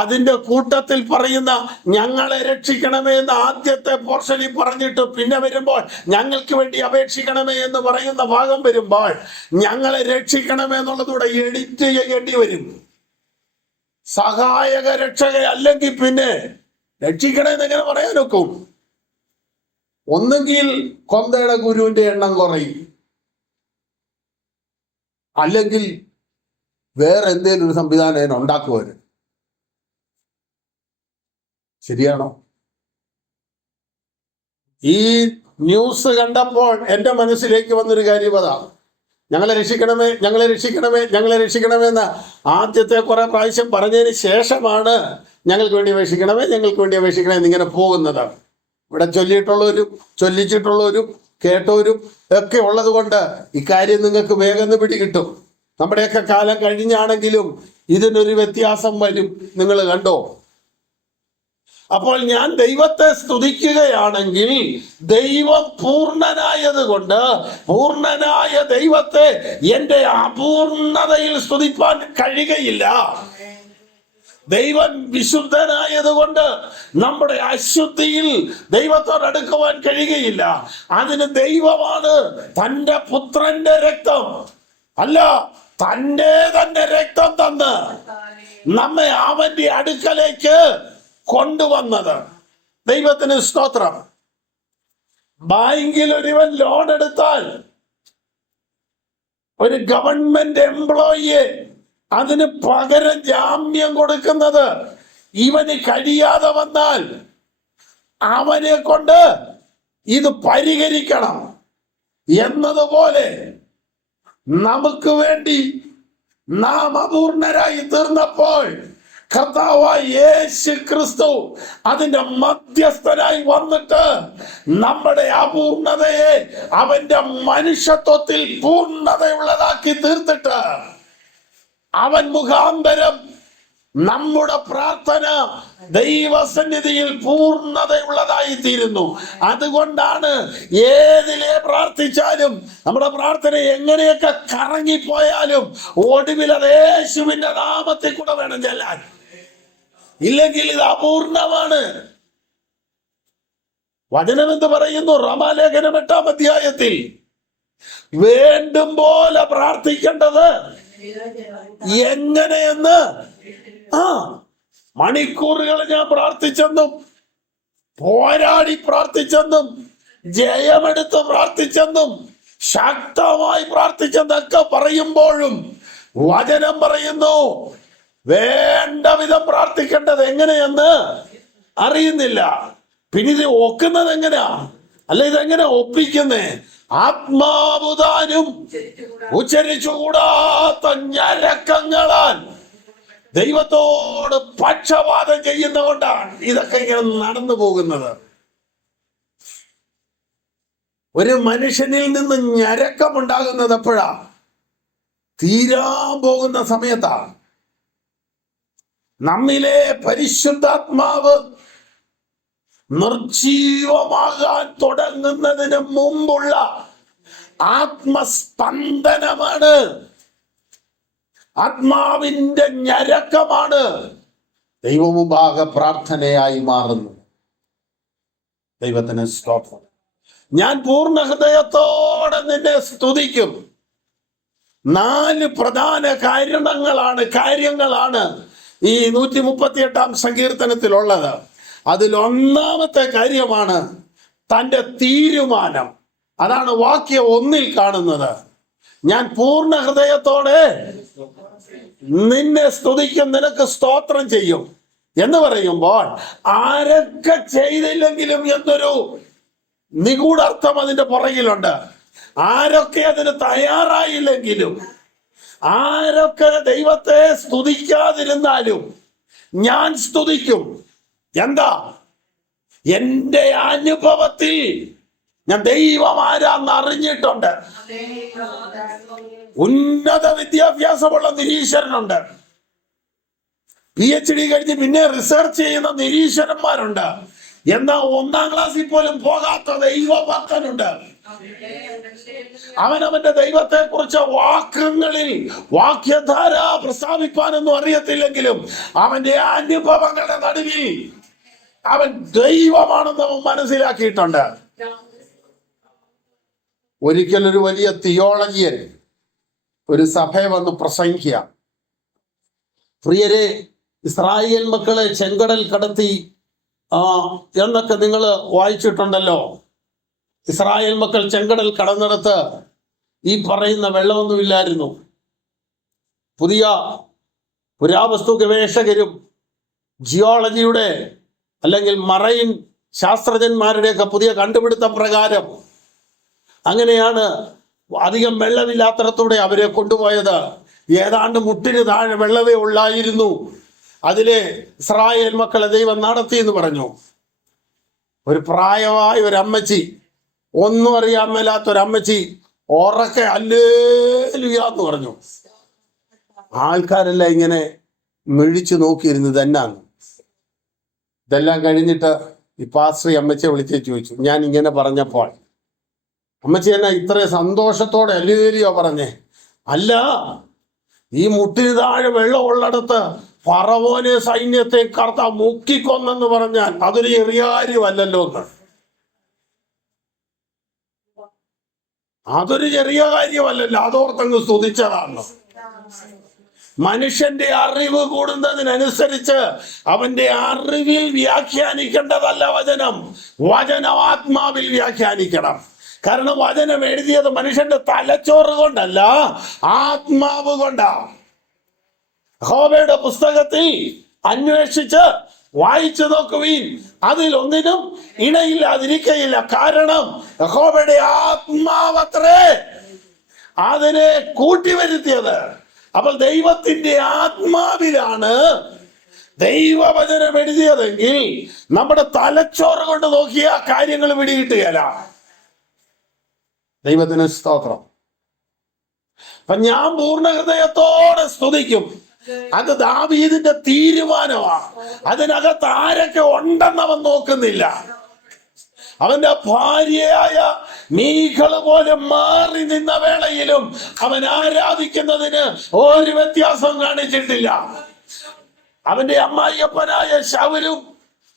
അതിന്റെ കൂട്ടത്തിൽ പറയുന്ന ഞങ്ങളെ രക്ഷിക്കണമേ എന്ന് ആദ്യത്തെ പോർഷനിൽ പറഞ്ഞിട്ട് പിന്നെ വരുമ്പോൾ ഞങ്ങൾക്ക് വേണ്ടി അപേക്ഷിക്കണമേ എന്ന് പറയുന്ന ഭാഗം വരുമ്പോൾ ഞങ്ങളെ രക്ഷിക്കണമേ എന്നുള്ളതൂടെ എഡിറ്റ് ചെയ്യേണ്ടി വരും. സഹായക രക്ഷക അല്ലെങ്കിൽ പിന്നെ രക്ഷിക്കണമെന്ന് എങ്ങനെ പറയാനൊക്കും? ഒന്നുകിൽ കൊന്തയുടെ ഗുരുവിന്റെ എണ്ണം കുറയും, അല്ലെങ്കിൽ വേറെ എന്തെങ്കിലും ഒരു സംവിധാനം ഉണ്ടാക്കുവര്. ശരിയാണോ? ഈ ന്യൂസ് കണ്ടപ്പോൾ എൻ്റെ മനസ്സിലേക്ക് വന്നൊരു കാര്യം അതാണ്. ഞങ്ങളെ രക്ഷിക്കണമേ, ഞങ്ങളെ രക്ഷിക്കണമേ, ഞങ്ങളെ രക്ഷിക്കണമേ എന്ന് ആദ്യത്തെ കുറെ പ്രാവശ്യം പറഞ്ഞതിന് ശേഷമാണ് ഞങ്ങൾക്ക് വേണ്ടി അപേക്ഷിക്കണമേ, ഞങ്ങൾക്ക് വേണ്ടി അപേക്ഷിക്കണമേ എന്നിങ്ങനെ പോകുന്നത്. ഇവിടെ ചൊല്ലിയിട്ടുള്ളവരും ചൊല്ലിച്ചിട്ടുള്ളവരും കേട്ടവരും ഒക്കെ ഉള്ളത് കൊണ്ട് ഇക്കാര്യം നിങ്ങൾക്ക് വേഗം പിടികിട്ടും. നമ്മുടെയൊക്കെ കാലം കഴിഞ്ഞാണെങ്കിലും ഇതിനൊരു വ്യത്യാസം വരും. നിങ്ങൾ കണ്ടോ? അപ്പോൾ ഞാൻ ദൈവത്തെ സ്തുതിക്കുകയാണെങ്കിൽ ദൈവം പൂർണ്ണനായത് കൊണ്ട് പൂർണ്ണനായ ദൈവത്തെ എൻ്റെ അപൂർണതയിൽ സ്തുതിപ്പാൻ കഴിയുകയില്ല. ദൈവം വിശുദ്ധനായത് കൊണ്ട് നമ്മുടെ അശുദ്ധിയിൽ ദൈവത്തോട് അടുക്കുവാൻ കഴിയുകയില്ല. അതിന് ദൈവമാണ് തൻ്റെ പുത്രന്റെ രക്തം അല്ല, തൻ്റെ രക്തം തന്ന് നമ്മെ അവന്റെ അടുക്കലേക്ക് കൊണ്ടുവന്നത്. ദൈവത്തിന് സ്തോത്രം. ബാങ്കിൽ ഒരുവൻ ലോൺ എടുത്താൽ ഒരു ഗവൺമെന്റ് എംപ്ലോയിയെ അതിന് പകരം ജാമ്യം കൊടുക്കുന്നത് ഇവന് കഴിയാതെ വന്നാൽ അവനെ കൊണ്ട് ഇത് പരിഹരിക്കണം എന്നതുപോലെ നമുക്ക് വേണ്ടി നാം അപൂർണരായി തീർന്നപ്പോൾ കർത്താവായ യേശു ക്രിസ്തു അതിന്റെ മധ്യസ്ഥനായി വന്നിട്ട് നമ്മുടെ അപൂർണതയെ അവന്റെ മനുഷ്യത്വത്തിൽ പൂർണ്ണതയുള്ളതാക്കി തീർത്തിട്ട് അവൻ മുഖാന്തരം നമ്മുടെ പ്രാർത്ഥന ദൈവസന്നിധിയിൽ പൂർണ്ണതയുള്ളതായി തീരുന്നു. അതുകൊണ്ടാണ് ഏതിലെ പ്രാർത്ഥിച്ചാലും നമ്മുടെ പ്രാർത്ഥന എങ്ങനെയൊക്കെ കറങ്ങിപ്പോയാലും ഒടുവിൽ അത് യേശുവിന്റെ നാമത്തിൽ കൂടെ വേണം ചെല്ലാൻ. ഇല്ലെങ്കിൽ ഇത് അപൂർണമാണ്. വചനം എന്ത് പറയുന്നു? റോമാലേഖനം 8-ാം അധ്യായത്തിൽ വേണ്ടും പോലെ പ്രാർത്ഥിക്കേണ്ടത് എങ്ങനെയെന്ന് മണിക്കൂറുകൾ ഞാൻ പ്രാർത്ഥിച്ചെന്നും പോരാടി പ്രാർത്ഥിച്ചെന്നും ജയമെടുത്ത് പ്രാർത്ഥിച്ചെന്നും ശക്തമായി പ്രാർത്ഥിച്ചെന്നൊക്കെ പറയുമ്പോഴും വചനം പറയുന്നു വേണ്ട വിധം പ്രാർത്ഥിക്കേണ്ടത് എങ്ങനെയെന്ന് അറിയുന്നില്ല. പിന്നെ ഇത് ഒക്കുന്നത് എങ്ങനെയാ? അല്ല, ഇതെങ്ങനെ ഒപ്പിക്കുന്നേ? ആത്മാവുതാനും ഉച്ചരിച്ചുകൂടാത്ത ഞരക്കങ്ങളാൽ ദൈവത്തോട് പക്ഷപാതം ചെയ്യുന്നതുകൊണ്ടാണ് ഇതൊക്കെ ഇങ്ങനെ നടന്നു പോകുന്നത്. ഒരു മനുഷ്യനിൽ നിന്ന് ഞരക്കമുണ്ടാകുന്നത് എപ്പോഴാ? തീരാൻ പോകുന്ന സമയത്താണ്. നമ്മിലെ പരിശുദ്ധാത്മാവ് നിർജീവമാകാൻ തുടങ്ങുന്നതിന് മുമ്പുള്ള ആത്മസ്പന്ദനമാണ്, ആത്മാവിന്റെ ഞരക്കമാണ് ദൈവമുമ്പാകെ പ്രാർത്ഥനയായി മാറുന്നു. ദൈവത്തിന് സ്തോത്രം. ഞാൻ പൂർണ്ണ ഹൃദയത്തോടെ നിന്നെ സ്തുതിക്കും. 4 പ്രധാന കാര്യങ്ങളാണ് ഈ 138-ാം സങ്കീർത്തനത്തിലുള്ളത്. അതിൽ ഒന്നാമത്തെ കാര്യമാണ് തൻ്റെ തീരുമാനം. അതാണ് വാക്യം 1-ൽ കാണുന്നത്. ഞാൻ പൂർണ്ണ ഹൃദയത്തോടെ നിന്നെ സ്തുതിക്കും, നിനക്ക് സ്തോത്രം ചെയ്യും എന്ന് പറയുമ്പോൾ ആരൊക്കെ ചെയ്തില്ലെങ്കിലും എന്നൊരു നിഗൂഢാർത്ഥം അതിന്റെ പുറകിലുണ്ട്. ആരൊക്കെ അതിന് തയ്യാറായില്ലെങ്കിലും, ആരൊക്കെ ദൈവത്തെ സ്തുതിക്കാതിരുന്നാലും ഞാൻ സ്തുതിക്കും. എന്താ? എന്റെ അനുഭവത്തിൽ ഞാൻ ദൈവം ആരാന്ന് അറിഞ്ഞിട്ടുണ്ട്. ഉന്നത വിദ്യാഭ്യാസമുള്ള നിരീശ്വരനുണ്ട്, PhD കഴിഞ്ഞ് പിന്നെ റിസർച്ച് ചെയ്യുന്ന നിരീശ്വരന്മാരുണ്ട്. എന്നാൽ 1-ാം ക്ലാസ്സിൽ പോലും പോകാത്ത ദൈവഭക്തനുണ്ട്. അവനവന്റെ ദൈവത്തെ കുറിച്ച് വാക്യങ്ങളിൽ വാക്യധാര പ്രസ്താവിക്കാനൊന്നും അറിയത്തില്ലെങ്കിലും അവന്റെ അനുഭവങ്ങളുടെ നടുവിൽ അവൻ ദൈവമാണെന്ന് അവൻ മനസ്സിലാക്കിയിട്ടുണ്ട്. ഒരിക്കൽ ഒരു വലിയ തിയോളജിയൻ ഒരു സഭയെ വന്ന് പ്രസംഗിക്കുക, പ്രിയരെ, ഇസ്രായേൽ മക്കളെ ചെങ്കടൽ കടത്തി എന്നൊക്കെ നിങ്ങൾ വായിച്ചിട്ടുണ്ടല്ലോ. ഇസ്രായേൽ മക്കൾ ചെങ്കടൽ കടന്നിടത്ത് ഈ പറയുന്ന വെള്ളമൊന്നുമില്ലായിരുന്നു. പുരാവസ്തു ഗവേഷകരും ജിയോളജിയുടെ അല്ലെങ്കിൽ മറൈൻ ശാസ്ത്രജ്ഞന്മാരുടെയൊക്കെ പുതിയ കണ്ടുപിടുത്ത പ്രകാരം അങ്ങനെയാണ് അധികം വെള്ളമില്ലാത്തടത്തൂടെ അവരെ കൊണ്ടുപോയത്. ഏതാണ്ട് മുട്ടിന് താഴെ വെള്ളമേ ഉള്ളായിരുന്നു. അതിലെ ഇസ്രായേൽ മക്കളെ ദൈവം നടത്തി എന്ന് പറഞ്ഞു. ഒരു പ്രായമായ ഒരു അമ്മച്ചി, ഒന്നും അറിയാൻ മേലാത്തൊരമ്മച്ചി ഉറക്കെ ഹല്ലേലൂയ എന്ന് പറഞ്ഞു. ആൾക്കാരെല്ലാം ഇങ്ങനെ മിഴിച്ചു നോക്കിയിരുന്നത് എന്നാണ്. ഇതെല്ലാം കഴിഞ്ഞിട്ട് ഈ പാസ്റ്റർ അമ്മച്ചിയെ വിളിച്ച് ചോദിച്ചു, ഞാൻ ഇങ്ങനെ പറഞ്ഞപ്പോൾ അമ്മച്ചി എന്നാ ഇത്ര സന്തോഷത്തോടെ ഹല്ലേലൂയ പറഞ്ഞേ? അല്ല, ഈ മുട്ടിന് താഴെ വെള്ളം ഉള്ളിടത്ത് ഫറവോനെ സൈന്യത്തെ കർത്താവ് മുക്കിക്കൊന്നെന്ന് പറഞ്ഞാൽ അതൊരു ചെറിയ കാര്യമല്ലല്ലോ എന്ന്. അതൊരു ചെറിയ കാര്യമല്ലല്ലോ, അതോർത്തങ്ങ് സ്തുതിച്ചതാണ്. മനുഷ്യന്റെ അറിവ് കൂടുന്നതിനനുസരിച്ച് അവന്റെ അറിവിൽ വ്യാഖ്യാനിക്കേണ്ടതല്ല വചനം. വചനം ആത്മാവിൽ വ്യാഖ്യാനിക്കണം. കാരണം വചനം എഴുതിയത് മനുഷ്യന്റെ തലച്ചോറ് കൊണ്ടല്ല, ആത്മാവ് കൊണ്ടാ. യഹോവയുടെ പുസ്തകത്തിൽ അന്വേഷിച്ച് വായിച്ചു നോക്കുവീൻ, അതിലൊന്നിനും ഇണയില്ലാതിരിക്കയില്ല. കാരണം യഹോവയുടെ ആത്മാവത്രേ അതിനെ കൂട്ടിവരുത്തിയത്. അപ്പോൾ ദൈവത്തിന്റെ ആത്മാവിലാണ് ദൈവവചനം എഴുതിയതെങ്കിൽ നമ്മുടെ തലച്ചോറ് കൊണ്ട് നോക്കിയ കാര്യങ്ങൾ പിടികിട്ടുകയല്ല. ദൈവത്തിന് സ്തോത്രം. അപ്പൊ ഞാൻ പൂർണ്ണ ഹൃദയത്തോടെ സ്തുതിക്കും. അത് ദാവീദിന്റെ തീരുമാനമാണ്. അതിനകത്ത് ആരൊക്കെ ഉണ്ടെന്നവൻ നോക്കുന്നില്ല. അവന്റെ ഭാര്യയായ മീഖൾ പോലെ മാറി നിന്ന വേളയിലും അവൻ ആരാധിക്കുന്നതിന് ഒരു വ്യത്യാസം കാണിച്ചിട്ടില്ല. അവന്റെ അമ്മായിയപ്പനായ ശൗലും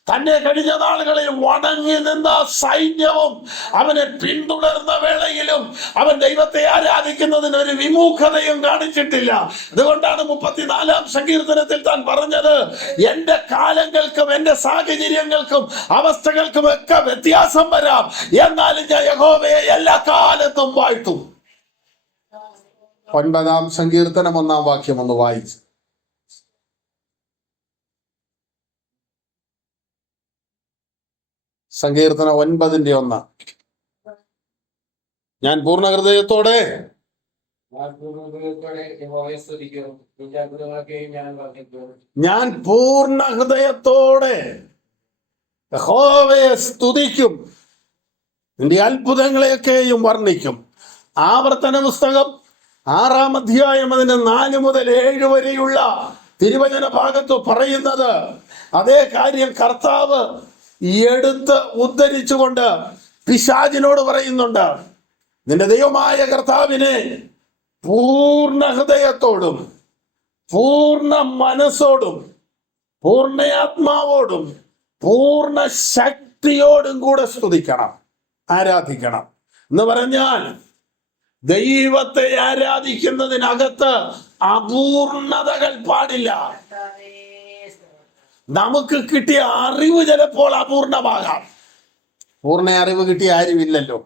തന്നെ കഴിഞ്ഞ നാളുകളിൽ വണങ്ങി നിന്ന സൈന്യവും അവനെ പിന്തുടർന്ന വേളയിലും അവൻ ദൈവത്തെ ആരാധിക്കുന്നതിന് ഒരു വിമുഖതയും കാണിച്ചിട്ടില്ല. അതുകൊണ്ടാണ് 34-ാം സങ്കീർത്തനത്തിൽ താൻ പറഞ്ഞത്, എന്റെ കാലങ്ങൾക്കും എന്റെ സാഹചര്യങ്ങൾക്കും അവസ്ഥകൾക്കും ഒക്കെ വ്യത്യാസം വരാം, എന്നാലും ഞാൻ യഹോവയെ എല്ലാ കാലത്തും വാഴ്ത്തും. 9-ാം സങ്കീർത്തനം 1-ാം വാക്യം ഒന്ന് വായിച്ചു. സങ്കീർത്തനം 9-1. ഞാൻ പൂർണ്ണ ഹൃദയത്തോടെ യഹോവയെ സ്തുതിക്കും, നിന്റെ അത്ഭുതങ്ങളെയൊക്കെയും വർണ്ണിക്കും. ആവർത്തന പുസ്തകം 6-ാം അധ്യായം അതിന് 4 മുതൽ 7 വരെയുള്ള തിരുവചന ഭാഗത്ത് പറയുന്നത് അതേ കാര്യം കർത്താവ് എടുത്ത് ഉദ്ധരിച്ചുകൊണ്ട് പിശാചിനോട് പറയുന്നുണ്ട്, നിന്റെ ദൈവമായ കർത്താവിനെ പൂർണ്ണ ഹൃദയത്തോടും പൂർണ്ണ മനസ്സോടും പൂർണ്ണ ആത്മാവോടും പൂർണ്ണ ശക്തിയോടും കൂടെ സ്തുതിക്കണം, ആരാധിക്കണം. എന്ന് പറഞ്ഞാൽ ദൈവത്തെ ആരാധിക്കുന്നതിനകത്ത് അപൂർണതകൾ പാടില്ല. നമുക്ക് കിട്ടിയ അറിവ് ചിലപ്പോൾ അപൂർണമാകാം. പൂർണ്ണ അറിവ് കിട്ടിയ ആരുമില്ലല്ലോ.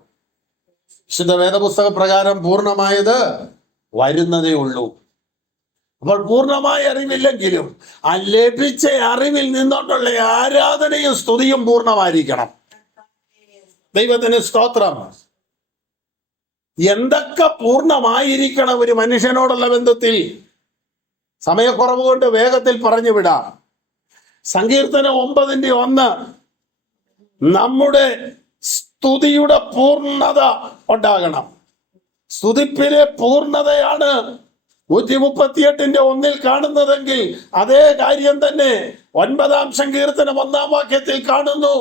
വിശുദ്ധ വേദപുസ്തക പ്രകാരം പൂർണ്ണമായത് വരുന്നതേ ഉള്ളൂ. അപ്പോൾ പൂർണ്ണമായ അറിവില്ലെങ്കിലും ആ ലഭിച്ച അറിവിൽ നിന്നുകൊണ്ടുള്ള ആരാധനയും സ്തുതിയും പൂർണ്ണമായിരിക്കണം. ദൈവത്തിന് സ്തോത്രം. എന്തൊക്കെ പൂർണ്ണമായിരിക്കണം ഒരു മനുഷ്യനോടുള്ള ബന്ധത്തിൽ? സമയക്കുറവ് കൊണ്ട് വേഗത്തിൽ പറഞ്ഞു വിടാം. സങ്കീർത്തനം 9-1 നമ്മുടെ സ്തുതിയുടെ പൂർണ്ണത ഉണ്ടാകണം. സ്തുതിപ്പിലെ പൂർണ്ണതയാണ് 138-1 കാണുന്നതെങ്കിൽ അതേ കാര്യം തന്നെ 9-ാം സങ്കീർത്തനം 1-ാം വാക്യത്തിൽ കാണുന്നു,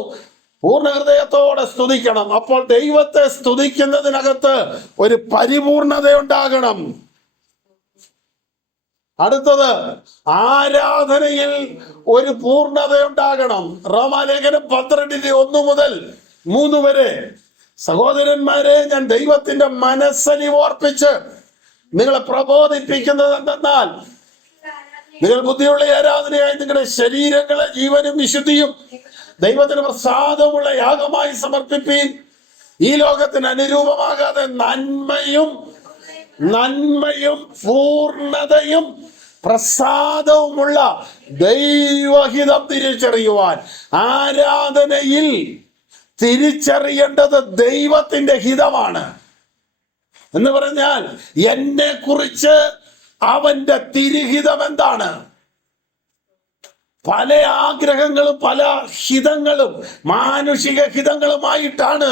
പൂർണ്ണ ഹൃദയത്തോടെ സ്തുതിക്കണം. അപ്പോൾ ദൈവത്തെ സ്തുതിക്കുന്നതിനകത്ത് ഒരു പരിപൂർണത ഉണ്ടാകണം. അടുത്തത്, ആരാധനയിൽ ഒരു പൂർണ്ണത ഉണ്ടാകണം. റോമാലേഖനം 12:1 മുതൽ 3 വരെ, സഹോദരന്മാരെ, ഞാൻ ദൈവത്തിന്റെ മനസ്സലിവ് ഓർപ്പിച്ച് നിങ്ങളെ പ്രബോധിപ്പിക്കുന്നത് എന്തെന്നാൽ, നിങ്ങൾ ബുദ്ധിയുള്ള ആരാധനയായി നിങ്ങളുടെ ശരീരങ്ങളെ ജീവനും വിശുദ്ധിയും ദൈവത്തിന് പ്രസാദമുള്ള യാഗമായി സമർപ്പിപ്പീൻ. ഈ ലോകത്തിന് അനുരൂപമാകാതെ നന്മയും പൂർണ്ണതയും പ്രസാദവുമുള്ള ദൈവഹിതം തിരിച്ചറിയുവാൻ. ആരാധനയിൽ തിരിച്ചറിയേണ്ടത് ദൈവത്തിന്റെ ഹിതമാണ്. എന്ന് പറഞ്ഞാൽ, എന്നെ കുറിച്ച് അവന്റെ തിരുഹിതം എന്താണ്? പല ആഗ്രഹങ്ങളും പല ഹിതങ്ങളും മാനുഷിക ഹിതങ്ങളുമായിട്ടാണ്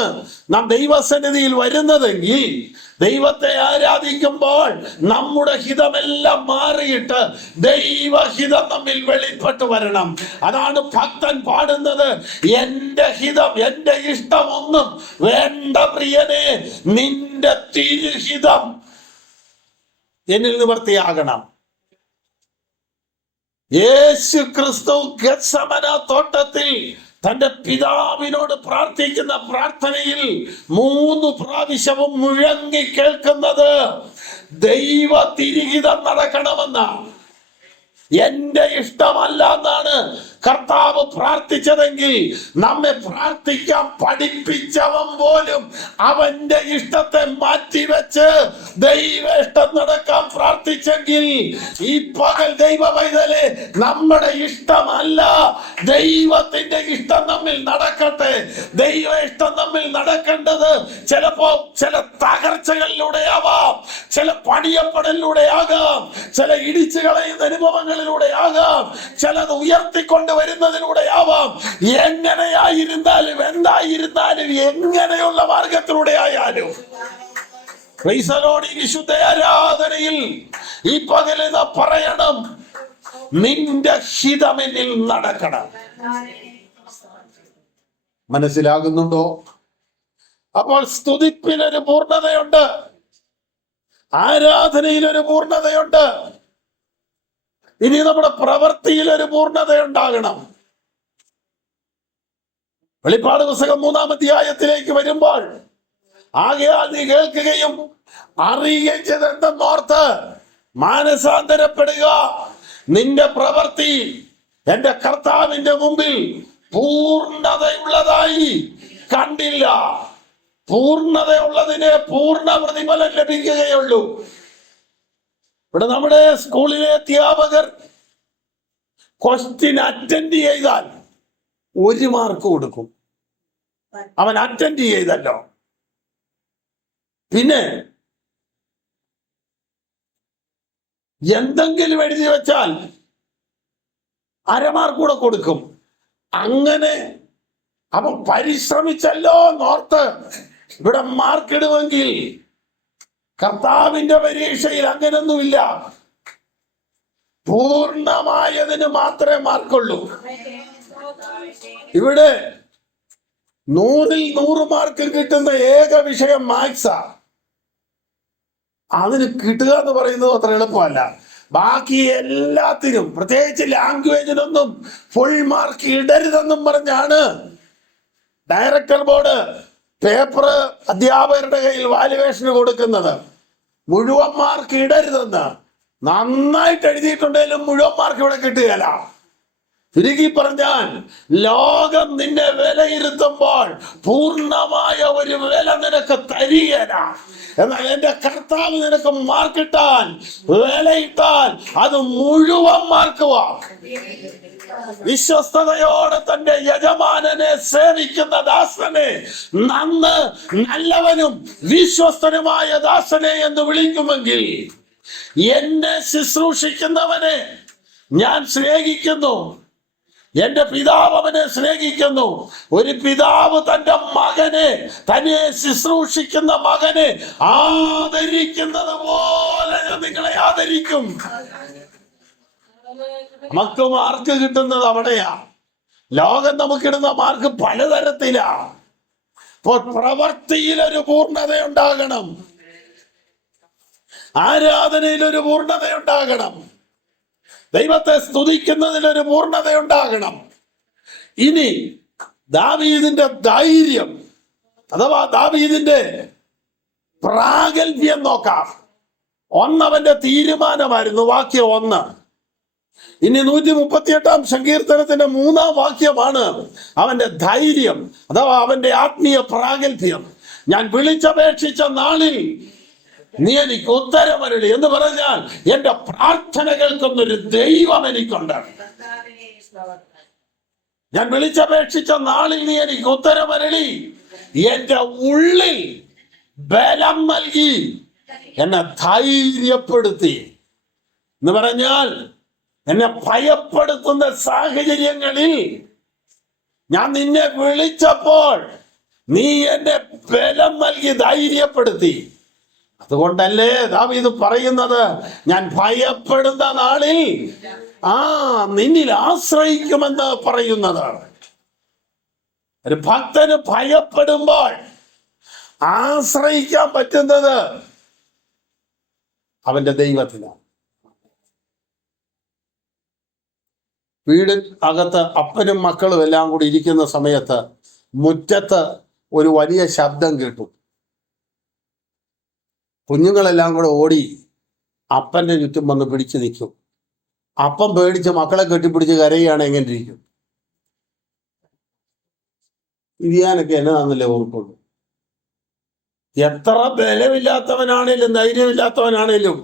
നാം ദൈവസന്നിധിയിൽ വരുന്നതെങ്കിൽ, ദൈവത്തെ ആരാധിക്കുമ്പോൾ നമ്മുടെ ഹിതമെല്ലാം മാറിയിട്ട് ദൈവഹിതം നമ്മിൽ വെളിപ്പെട്ടു വരണം. അതാണ് ഭക്തൻ പാടുന്നത്, എന്റെ ഹിതം, എന്റെ ഇഷ്ടമൊന്നും വേണ്ട പ്രിയനെ, നിന്റെ തിരുഹിതം എന്നിൽ നിവർത്തിയാകണം. യേശു ക്രിസ്തു ഗെത്സമന തോട്ടത്തിൽ തന്റെ പിതാവിനോട് പ്രാർത്ഥിക്കുന്ന പ്രാർത്ഥനയിൽ 3 പ്രാവശ്യവും മുഴങ്ങി കേൾക്കുന്നത് ദൈവ തിരുഹിതം നടക്കണമെന്നാണ്. എന്റെ ഇഷ്ടമല്ല എന്നാണ് കർത്താവ് പ്രാർത്ഥിച്ചതെങ്കിൽ, നമ്മെ പ്രാർത്ഥിക്കാൻ പഠിപ്പിച്ചവൻ പോലും അവന്റെ ഇഷ്ടത്തെ മാറ്റിവെച്ച് ദൈവ ഇഷ്ടം നടക്കാൻ പ്രാർത്ഥിച്ചെങ്കിൽ, ഈ പകൽ ദൈവ പൈതലേ, നമ്മുടെ ഇഷ്ടമല്ല, ദൈവത്തിന്റെ ഇഷ്ടം നമ്മിൽ നടക്കട്ടെ. ദൈവ ഇഷ്ടം നമ്മിൽ നടക്കേണ്ടത് ചിലപ്പോ ചില തകർച്ചകളിലൂടെ ആവാം, ചില പണിയപ്പെടലിലൂടെ ആകാം, ചില ഇടിച്ചു കളയുന്ന അനുഭവങ്ങളിലൂടെ ആകാം, ചിലത് ഉയർത്തിക്കൊണ്ട് വരുന്നതിലൂടെ ആവാം. എങ്ങനെയായിരുന്നാലും എന്തായിരുന്നാലും എങ്ങനെയുള്ള മാർഗത്തിലൂടെ ആയാലും വിശുദ്ധ ആരാധനയിൽ ഈ പകല് നാം പറയണം, നിന്റെ ഹിതമെന്നിൽ നടക്കണം. മനസ്സിലാകുന്നുണ്ടോ? അപ്പോൾ സ്തുതിപ്പിലൊരു പൂർണ്ണതയുണ്ട്, ആരാധനയിലൊരു പൂർണ്ണതയുണ്ട്. ഇനി നമ്മുടെ പ്രവൃത്തിയിൽ ഒരു പൂർണ്ണത ഉണ്ടാകണം. വെളിപ്പാട് പുസ്തകം 3-ാം അധ്യായത്തിലേക്ക് വരുമ്പോൾ, ആകയാൽ നീ കേൾക്കുകയും അറിയുകയും ചെയ്തെന്നോർത്ത് മാനസാന്തരപ്പെടുക. നിന്റെ പ്രവൃത്തി എന്റെ കർത്താവിന്റെ മുമ്പിൽ പൂർണ്ണതയുള്ളതായി കണ്ടില്ല. പൂർണ്ണതയുള്ളതിന് പൂർണ്ണ പ്രതിഫലം ലഭിക്കുകയുള്ളൂ. ഇവിടെ നമ്മുടെ സ്കൂളിലെ അധ്യാപകർ ക്വസ്റ്റ്യൻ അറ്റൻഡ് ചെയ്താൽ 1 മാർക്ക് കൊടുക്കും. അവൻ അറ്റൻഡ് ചെയ്തല്ലോ. പിന്നെ എന്തെങ്കിലും എഴുതി വെച്ചാൽ 1/2 മാർക്ക് കൂടെ കൊടുക്കും. അങ്ങനെ അവൻ പരിശ്രമിച്ചല്ലോ എന്നോർത്ത് ഇവിടെ മാർക്ക് ഇടുമെങ്കിൽ, കർത്താവിന്റെ പരീക്ഷയിൽ അങ്ങനൊന്നുമില്ല. പൂർണ്ണമായതിന് മാത്രമേ മാർക്കുള്ളൂ. ഇവിടെ 100-ൽ 100 മാർക്ക് കിട്ടുന്ന ഏക വിഷയം മാത്സാ. അതിന് കിട്ടുക എന്ന് പറയുന്നത് അത്ര എളുപ്പമല്ല. ബാക്കി എല്ലാത്തിനും, പ്രത്യേകിച്ച് ലാംഗ്വേജിനൊന്നും ഫുൾ മാർക്ക് ഇടരുതെന്നും പറഞ്ഞാണ് ഡയറക്ടർ ബോർഡ് പേപ്പർ അധ്യാപകരുടെ കയ്യിൽ വാല്യുവേഷന് കൊടുക്കുന്നത്. മുഴുവൻ മാർക്ക് ഇടരുതെന്ന്. നന്നായിട്ട് എഴുതിയിട്ടുണ്ടെങ്കിലും മുഴുവൻ മാർക്ക് ഇവിടെ കിട്ടുകയില്ല. ചുരുക്കി പറഞ്ഞാൽ, ലോകം നിന്നെ വിലയിരുത്തുമ്പോൾ പൂർണ്ണമായ ഒരു വില നിനക്ക് തരികയില്ല. എന്നാൽ എന്റെ കർത്താവ് നിനക്ക് മാർക്കിട്ടാൽ, വിലയിട്ടാൽ അത് മുഴുവൻ മാർക്കുവാ. വിശ്വസ്തയോടെ തന്റെ യജമാനനെ സേവിക്കുന്ന ദാസനെ നല്ലവനും വിശ്വസ്തനുമായ ദാസനെ എന്ന് വിളിക്കുമെങ്കിൽ, എന്നെ ശുശ്രൂഷിക്കുന്നവനെ ഞാൻ സ്നേഹിക്കുന്നു, എന്റെ പിതാവ് അവനെ സ്നേഹിക്കുന്നു. ഒരു പിതാവ് തന്റെ മകനെ, തന്നെ ശുശ്രൂഷിക്കുന്ന മകനെ ആദരിക്കുന്നത് പോലെ ഞാൻ നിങ്ങളെ ആദരിക്കും. നമുക്ക് മാർക്ക് കിട്ടുന്നത് അവിടെയാ. ലോകം നമുക്കിടുന്ന മാർക്ക് പലതരത്തിലാ. ഇപ്പോൾ പ്രവൃത്തിയിൽ ഒരു പൂർണ്ണത ഉണ്ടാകണം, ആരാധനയിൽ ഒരു പൂർണ്ണത ഉണ്ടാകണം, ദൈവത്തെ സ്തുതിക്കുന്നതിലൊരു പൂർണ്ണത ഉണ്ടാകണം. ഇനി ദാവീദിന്റെ ധൈര്യം അഥവാ ദാവീദിന്റെ പ്രാഗൽഭ്യം നോക്കാം. ഒന്നവന്റെ തീരുമാനമായിരുന്നു, വാക്യം 1. ഇനി 138 സങ്കീർത്തനത്തിന്റെ 3-ാം വാക്യമാണ് അവന്റെ ധൈര്യം അഥവാ അവന്റെ ആത്മീയ പ്രാഗൽഭ്യം. ഞാൻ വിളിച്ചപേക്ഷിച്ച നാളിൽ നീ എനിക്ക് ഉത്തരമരുളി എന്ന് പറഞ്ഞാൽ എന്റെ പ്രാർത്ഥന കേൾക്കുന്നൊരു ദൈവം എനിക്കുണ്ട്. ഞാൻ വിളിച്ചപേക്ഷിച്ച നാളിൽ നീ എനിക്ക് ഉത്തരമരുളി, എന്റെ ഉള്ളിൽ ബലം നൽകി എന്നെ ധൈര്യപ്പെടുത്തി എന്ന് പറഞ്ഞാൽ എന്നെ ഭയപ്പെടുത്തുന്ന സാഹചര്യങ്ങളിൽ ഞാൻ നിന്നെ വിളിച്ചപ്പോൾ നീ എന്നെ ബലം നൽകി ധൈര്യപ്പെടുത്തി. അതുകൊണ്ടല്ലേ ദാവീദ് പറയുന്നത്, ഞാൻ ഭയപ്പെടുന്ന നാളിൽ നിന്നിൽ ആശ്രയിക്കുമെന്ന് പറയുന്നത്. ഒരു ഭക്തന് ഭയപ്പെടുമ്പോൾ ആശ്രയിക്കാൻ പറ്റുന്നത് അവന്റെ ദൈവത്തിനാണ്. വീടിൻ അകത്ത് അപ്പനും മക്കളും എല്ലാം കൂടി ഇരിക്കുന്ന സമയത്ത് മുറ്റത്ത് ഒരു വലിയ ശബ്ദം കേട്ടു. കുഞ്ഞുങ്ങളെല്ലാം കൂടെ ഓടി അപ്പന്റെ ചുറ്റും വന്ന് പിടിച്ചു നിൽക്കും. അപ്പം പേടിച്ച് മക്കളെ കെട്ടിപ്പിടിച്ച് കരയുകയാണ്. എങ്ങനെ ഇരിക്കും? ഇരിയാനൊക്കെ എന്നതാണെന്നല്ലേ ഓർക്കുള്ളൂ. എത്ര ബലമില്ലാത്തവനാണേലും ധൈര്യമില്ലാത്തവനാണേലും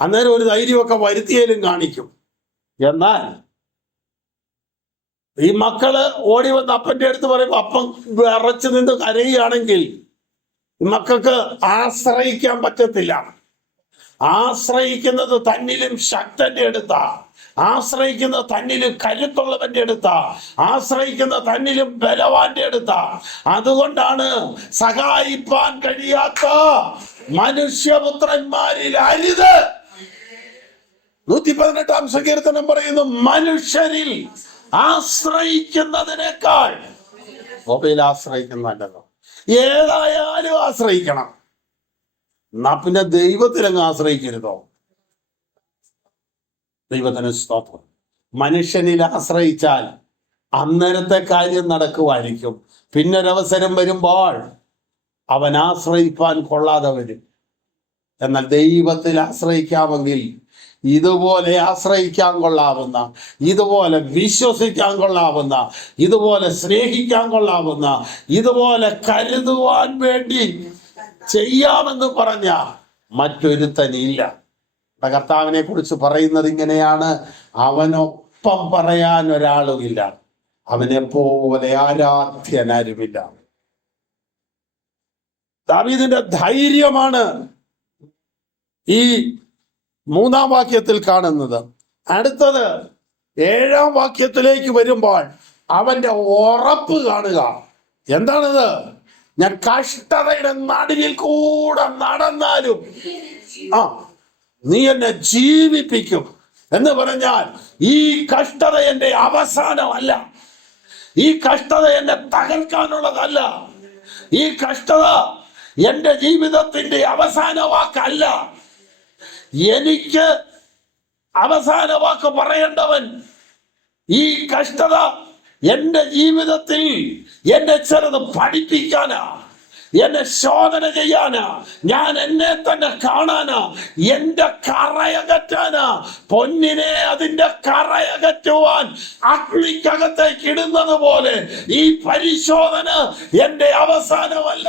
അന്നേരം ഒരു ധൈര്യമൊക്കെ വരുത്തിയാലും കാണിക്കും. എന്നാൽ ഈ മക്കള് ഓടി വന്ന് അപ്പന്റെ അടുത്ത് പറയുമ്പോൾ അപ്പം വിറച്ചു നിന്ന് കരയുകയാണെങ്കിൽ മക്കൾക്ക് ആശ്രയിക്കാൻ പറ്റത്തില്ല. ആശ്രയിക്കുന്നത് തന്നിലും ശക്തന്റെ അടുത്താ, ആശ്രയിക്കുന്നത് തന്നിലും കരുത്തുള്ളവന്റെ അടുത്താ, ആശ്രയിക്കുന്നത് തന്നിലും ബലവാന്റെ അടുത്താ. അതുകൊണ്ടാണ് സഹായിപ്പാൻ കഴിയാത്ത മനുഷ്യപുത്രന്മാരിൽ അരുത്. 118 സങ്കീർത്തനം പറയുന്നു, മനുഷ്യരിൽ ആശ്രയിക്കുന്നതിനേക്കാൾ മൊബൈൽ ആശ്രയിക്കുന്നല്ലോ. ഏതായാലും ആശ്രയിക്കണം. എന്നാ പിന്നെ ദൈവത്തിലങ്ങ് ആശ്രയിക്കരുതോ? ദൈവത്തിന് സ്തോത്രം. മനുഷ്യനിൽ ആശ്രയിച്ചാൽ അന്നേരത്തെ കാര്യം നടക്കുമായിരിക്കും. പിന്നൊരവസരം വരുമ്പോൾ അവൻ ആശ്രയിപ്പാൻ കൊള്ളാതെ വരും. എന്നാൽ ദൈവത്തിൽ ആശ്രയിക്കാമെങ്കിൽ ഇതുപോലെ ആശ്രയിക്കാൻ കൊള്ളാവുന്ന, ഇതുപോലെ വിശ്വസിക്കാൻ കൊള്ളാവുന്ന, ഇതുപോലെ സ്നേഹിക്കാൻ കൊള്ളാവുന്ന, ഇതുപോലെ കരുതുവാൻ വേണ്ടി ചെയ്യാമെന്ന് പറഞ്ഞ മറ്റൊരുത്തനില്ല. കർത്താവിനെ കുറിച്ച് പറയുന്നത് ഇങ്ങനെയാണ്, അവനൊപ്പം പറയാൻ ഒരാളുമില്ല, അവനെ പോലെ ആരാധ്യനാരുമില്ല. ദാവീദിന്റെ ധൈര്യമാണ് ഈ 3-ാം വാക്യത്തിൽ കാണുന്നത്. അടുത്തത് 7-ാം വാക്യത്തിലേക്ക് വരുമ്പോൾ അവന്റെ ഉറപ്പ് കാണുക. എന്താണത്? ഞാൻ കഷ്ടതയുടെ നടുവിൽ കൂടെ നടന്നാലും നീ എന്നെ ജീവിപ്പിക്കും എന്ന് പറഞ്ഞാൽ ഈ കഷ്ടത എന്റെ അവസാനമല്ല, ഈ കഷ്ടത എന്നെ തകർക്കാനുള്ളതല്ല, ഈ കഷ്ടത എന്റെ ജീവിതത്തിന്റെ അവസാന വാക്കല്ല. എനിക്ക് അവസാന വാക്ക് പറയേണ്ടവൻ ഈ കഷ്ടത എന്റെ ജീവിതത്തിൽ എന്നെ ചെറുത് പഠിപ്പിക്കാനാ, എന്നെ ശോധന ചെയ്യാനാ, ഞാൻ എന്നെ തന്നെ കാണാനാ, എന്റെ കറയകറ്റാനാ. പൊന്നിനെ അതിന്റെ കറയകറ്റുവാൻ അഗ്നിക്കകത്തേക്ക് ഇടുന്നത് പോലെ ഈ പരിശോധന എന്റെ അവസാനമല്ല,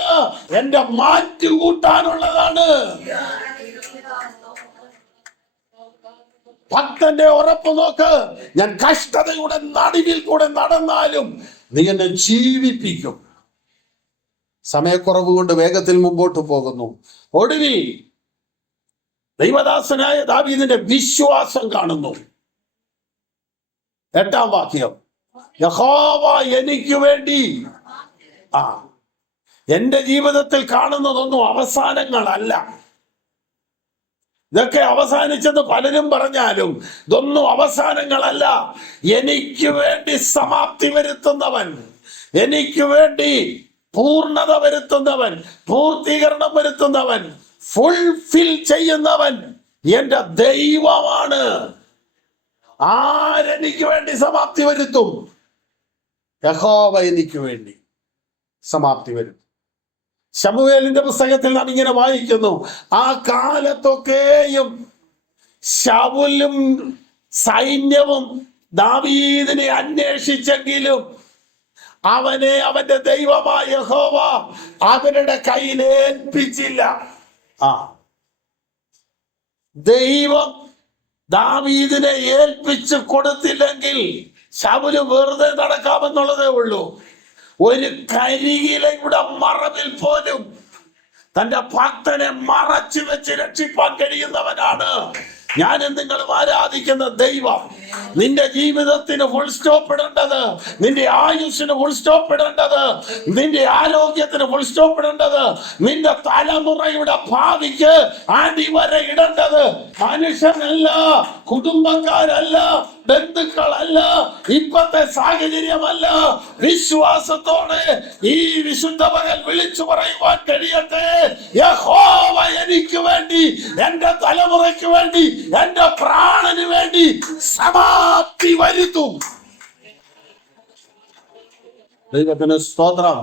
എന്റെ മാറ്റുകൂട്ടാനുള്ളതാണ്. ഭക്തന്റെ ഉറപ്പ് നോക്ക്. ഞാൻ കഷ്ടതയുടെ നടുവിൽ കൂടെ നടന്നാലും നീ എന്നെ ജീവിപ്പിക്കും. സമയക്കുറവ് കൊണ്ട് വേഗത്തിൽ മുമ്പോട്ട് പോകുന്നു. ഒടുവിൽ ദൈവദാസനായ ദാവീദിന്റെ വിശ്വാസം കാണുന്നു. 8-ാം വാക്യം, യഹോവ എനിക്ക് വേണ്ടി. എന്റെ ജീവിതത്തിൽ കാണുന്നതൊന്നും അവസാനങ്ങളല്ല. ഇതൊക്കെ അവസാനിച്ചെന്ന് പലരും പറഞ്ഞാലും ഇതൊന്നും അവസാനങ്ങളല്ല. എനിക്ക് വേണ്ടി സമാപ്തി വരുത്തുന്നവൻ, എനിക്ക് വേണ്ടി പൂർണ്ണത വരുത്തുന്നവൻ, പൂർത്തീകരണം വരുത്തുന്നവൻ, ഫുൾഫിൽ ചെയ്യുന്നവൻ എന്റെ ദൈവമാണ്. ആരെനിക്ക് വേണ്ടി സമാപ്തി വരുത്തും? യഹോവ എനിക്ക് വേണ്ടി സമാപ്തി വരുത്തും. ശമൂവേലിന്റെ പുസ്തകത്തിൽ നാം ഇങ്ങനെ വായിക്കുന്നു, ആ കാലത്തൊക്കെയും ശൗലും സൈന്യവും ദാവീദിനെ അന്വേഷിച്ചെങ്കിലും അവനെ അവന്റെ ദൈവമായ യഹോവ അവരുടെ കയ്യിൽ ഏൽപ്പിച്ചില്ല. ദൈവം ദാവീദിനെ ഏൽപ്പിച്ചു കൊടുത്തില്ലെങ്കിൽ ശൗല് വെറുതെ നടക്കാമെന്നുള്ളതേ ഉള്ളൂ. ഒരു കരിയിലയുടെ മറവിൽ പോലും തന്റെ ഭക്തനെ മറച്ചു വെച്ച് രക്ഷിപ്പാൻ കഴിയുന്നവനാണ് ഞാനും നിങ്ങളും ആരാധിക്കുന്ന ദൈവം. നിന്റെ ജീവിതത്തിന് ഫുൾ സ്റ്റോപ്പ് ഇടേണ്ടത്, നിന്റെ ആയുസ്സിന് ഫുൾ സ്റ്റോപ്പ് ഇടേണ്ടത്, നിന്റെ ആരോഗ്യത്തിന് ഫുൾ സ്റ്റോപ്പ് ഇടേണ്ടത്, നിന്റെ തലമുറയുടെ ഭാവിക്ക് അടിവര ഇടേണ്ടത് മനുഷ്യനല്ല, കുടുംബക്കാരല്ല, ബന്ധുക്കളല്ല, ഇപ്പത്തെ സാഹചര്യമല്ല. വിശ്വാസത്തോടെ ഈ വിശുദ്ധ പകൽ വിളിച്ചു പറയുവാൻ കഴിയട്ടെ, യഹോവ എനിക്ക് വേണ്ടി, എന്റെ തലമുറയ്ക്ക് വേണ്ടി, എന്റെ പ്രാണന് വേണ്ടി സമാപ്തി വരുത്തും. ദൈവത്തിന് സ്തോത്രം.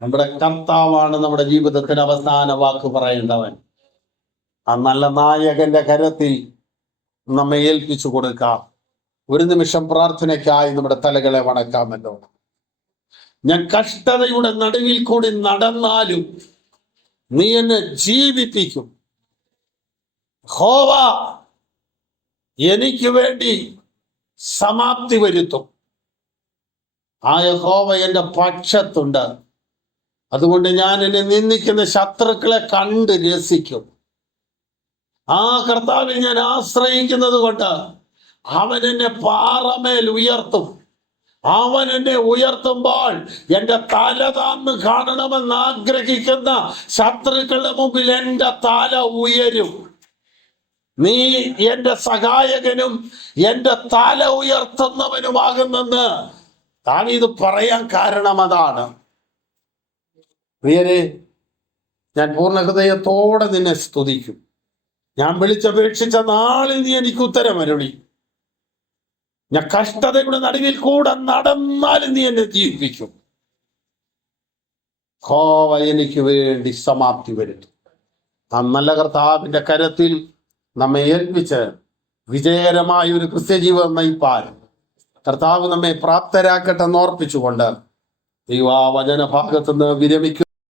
നമ്മുടെ കർത്താവാണ് നമ്മുടെ ജീവിതത്തിന് അവസാന വാക്ക് പറയേണ്ടവൻ. ആ നല്ല നായകന്റെ കരത്തിൽ നമ്മെ ഏൽപ്പിച്ചു കൊടുക്കാം. ഒരു നിമിഷം പ്രാർത്ഥനയ്ക്കായി നമ്മുടെ തലകളെ വണക്കാമല്ലോ. ഞാൻ കഷ്ടതയുടെ നടുവിൽ കൂടി നടന്നാലും നീ എന്നെ ജീവിപ്പിക്കും. യഹോവ എനിക്ക് വേണ്ടി സമാപ്തി വരുത്തും. ആ യഹോവ എന്റെ പക്ഷത്തുണ്ട്. അതുകൊണ്ട് ഞാൻ എന്നെ നിന്ദിക്കുന്ന ശത്രുക്കളെ കണ്ട് രസിക്കും. ആ കർത്താവിൽ ഞാൻ ആശ്രയിക്കുന്നത് കൊണ്ട് അവൻ എന്നെ പാറമേൽ ഉയർത്തും. അവൻ എന്നെ ഉയർത്തുമ്പോൾ എന്റെ തല താന്ന് കാണണമെന്ന് ആഗ്രഹിക്കുന്ന ശത്രുക്കളുടെ മുമ്പിൽ എന്റെ തല ഉയരും. നീ എന്റെ സഹായകനും എന്റെ തല ഉയർത്തുന്നവനുമാകുന്നെന്ന് ദാവീദ് പറയാൻ കാരണം അതാണ്. പ്രിയരെ, ഞാൻ പൂർണ്ണ ഹൃദയത്തോടെ നിന്നെ സ്തുതിക്കും. ഞാൻ വിളിച്ചപേക്ഷിച്ച നാളിൽ നീ എനിക്ക് ഉത്തരം അരുളി. ഞാൻ കഷ്ടതയുടെ നടുവിൽ കൂടെ നടന്നാലും നീ എന്നെ ജീവിപ്പിക്കും. യഹോവ എനിക്ക് വേണ്ടി സമാപ്തി വരുത്തും. ആ നല്ല കർത്താവിന്റെ കരത്തിൽ നമ്മെ ഏൽപ്പിച്ച് വിജയകരമായ ഒരു ക്രിസ്ത്യജീവിതം നയിപ്പാൻ കർത്താവ് നമ്മെ പ്രാപ്തരാക്കട്ടെ എന്നോർപ്പിച്ചുകൊണ്ട് ദൈവവചന ഭാഗത്തുനിന്ന് വിരമിക്കും.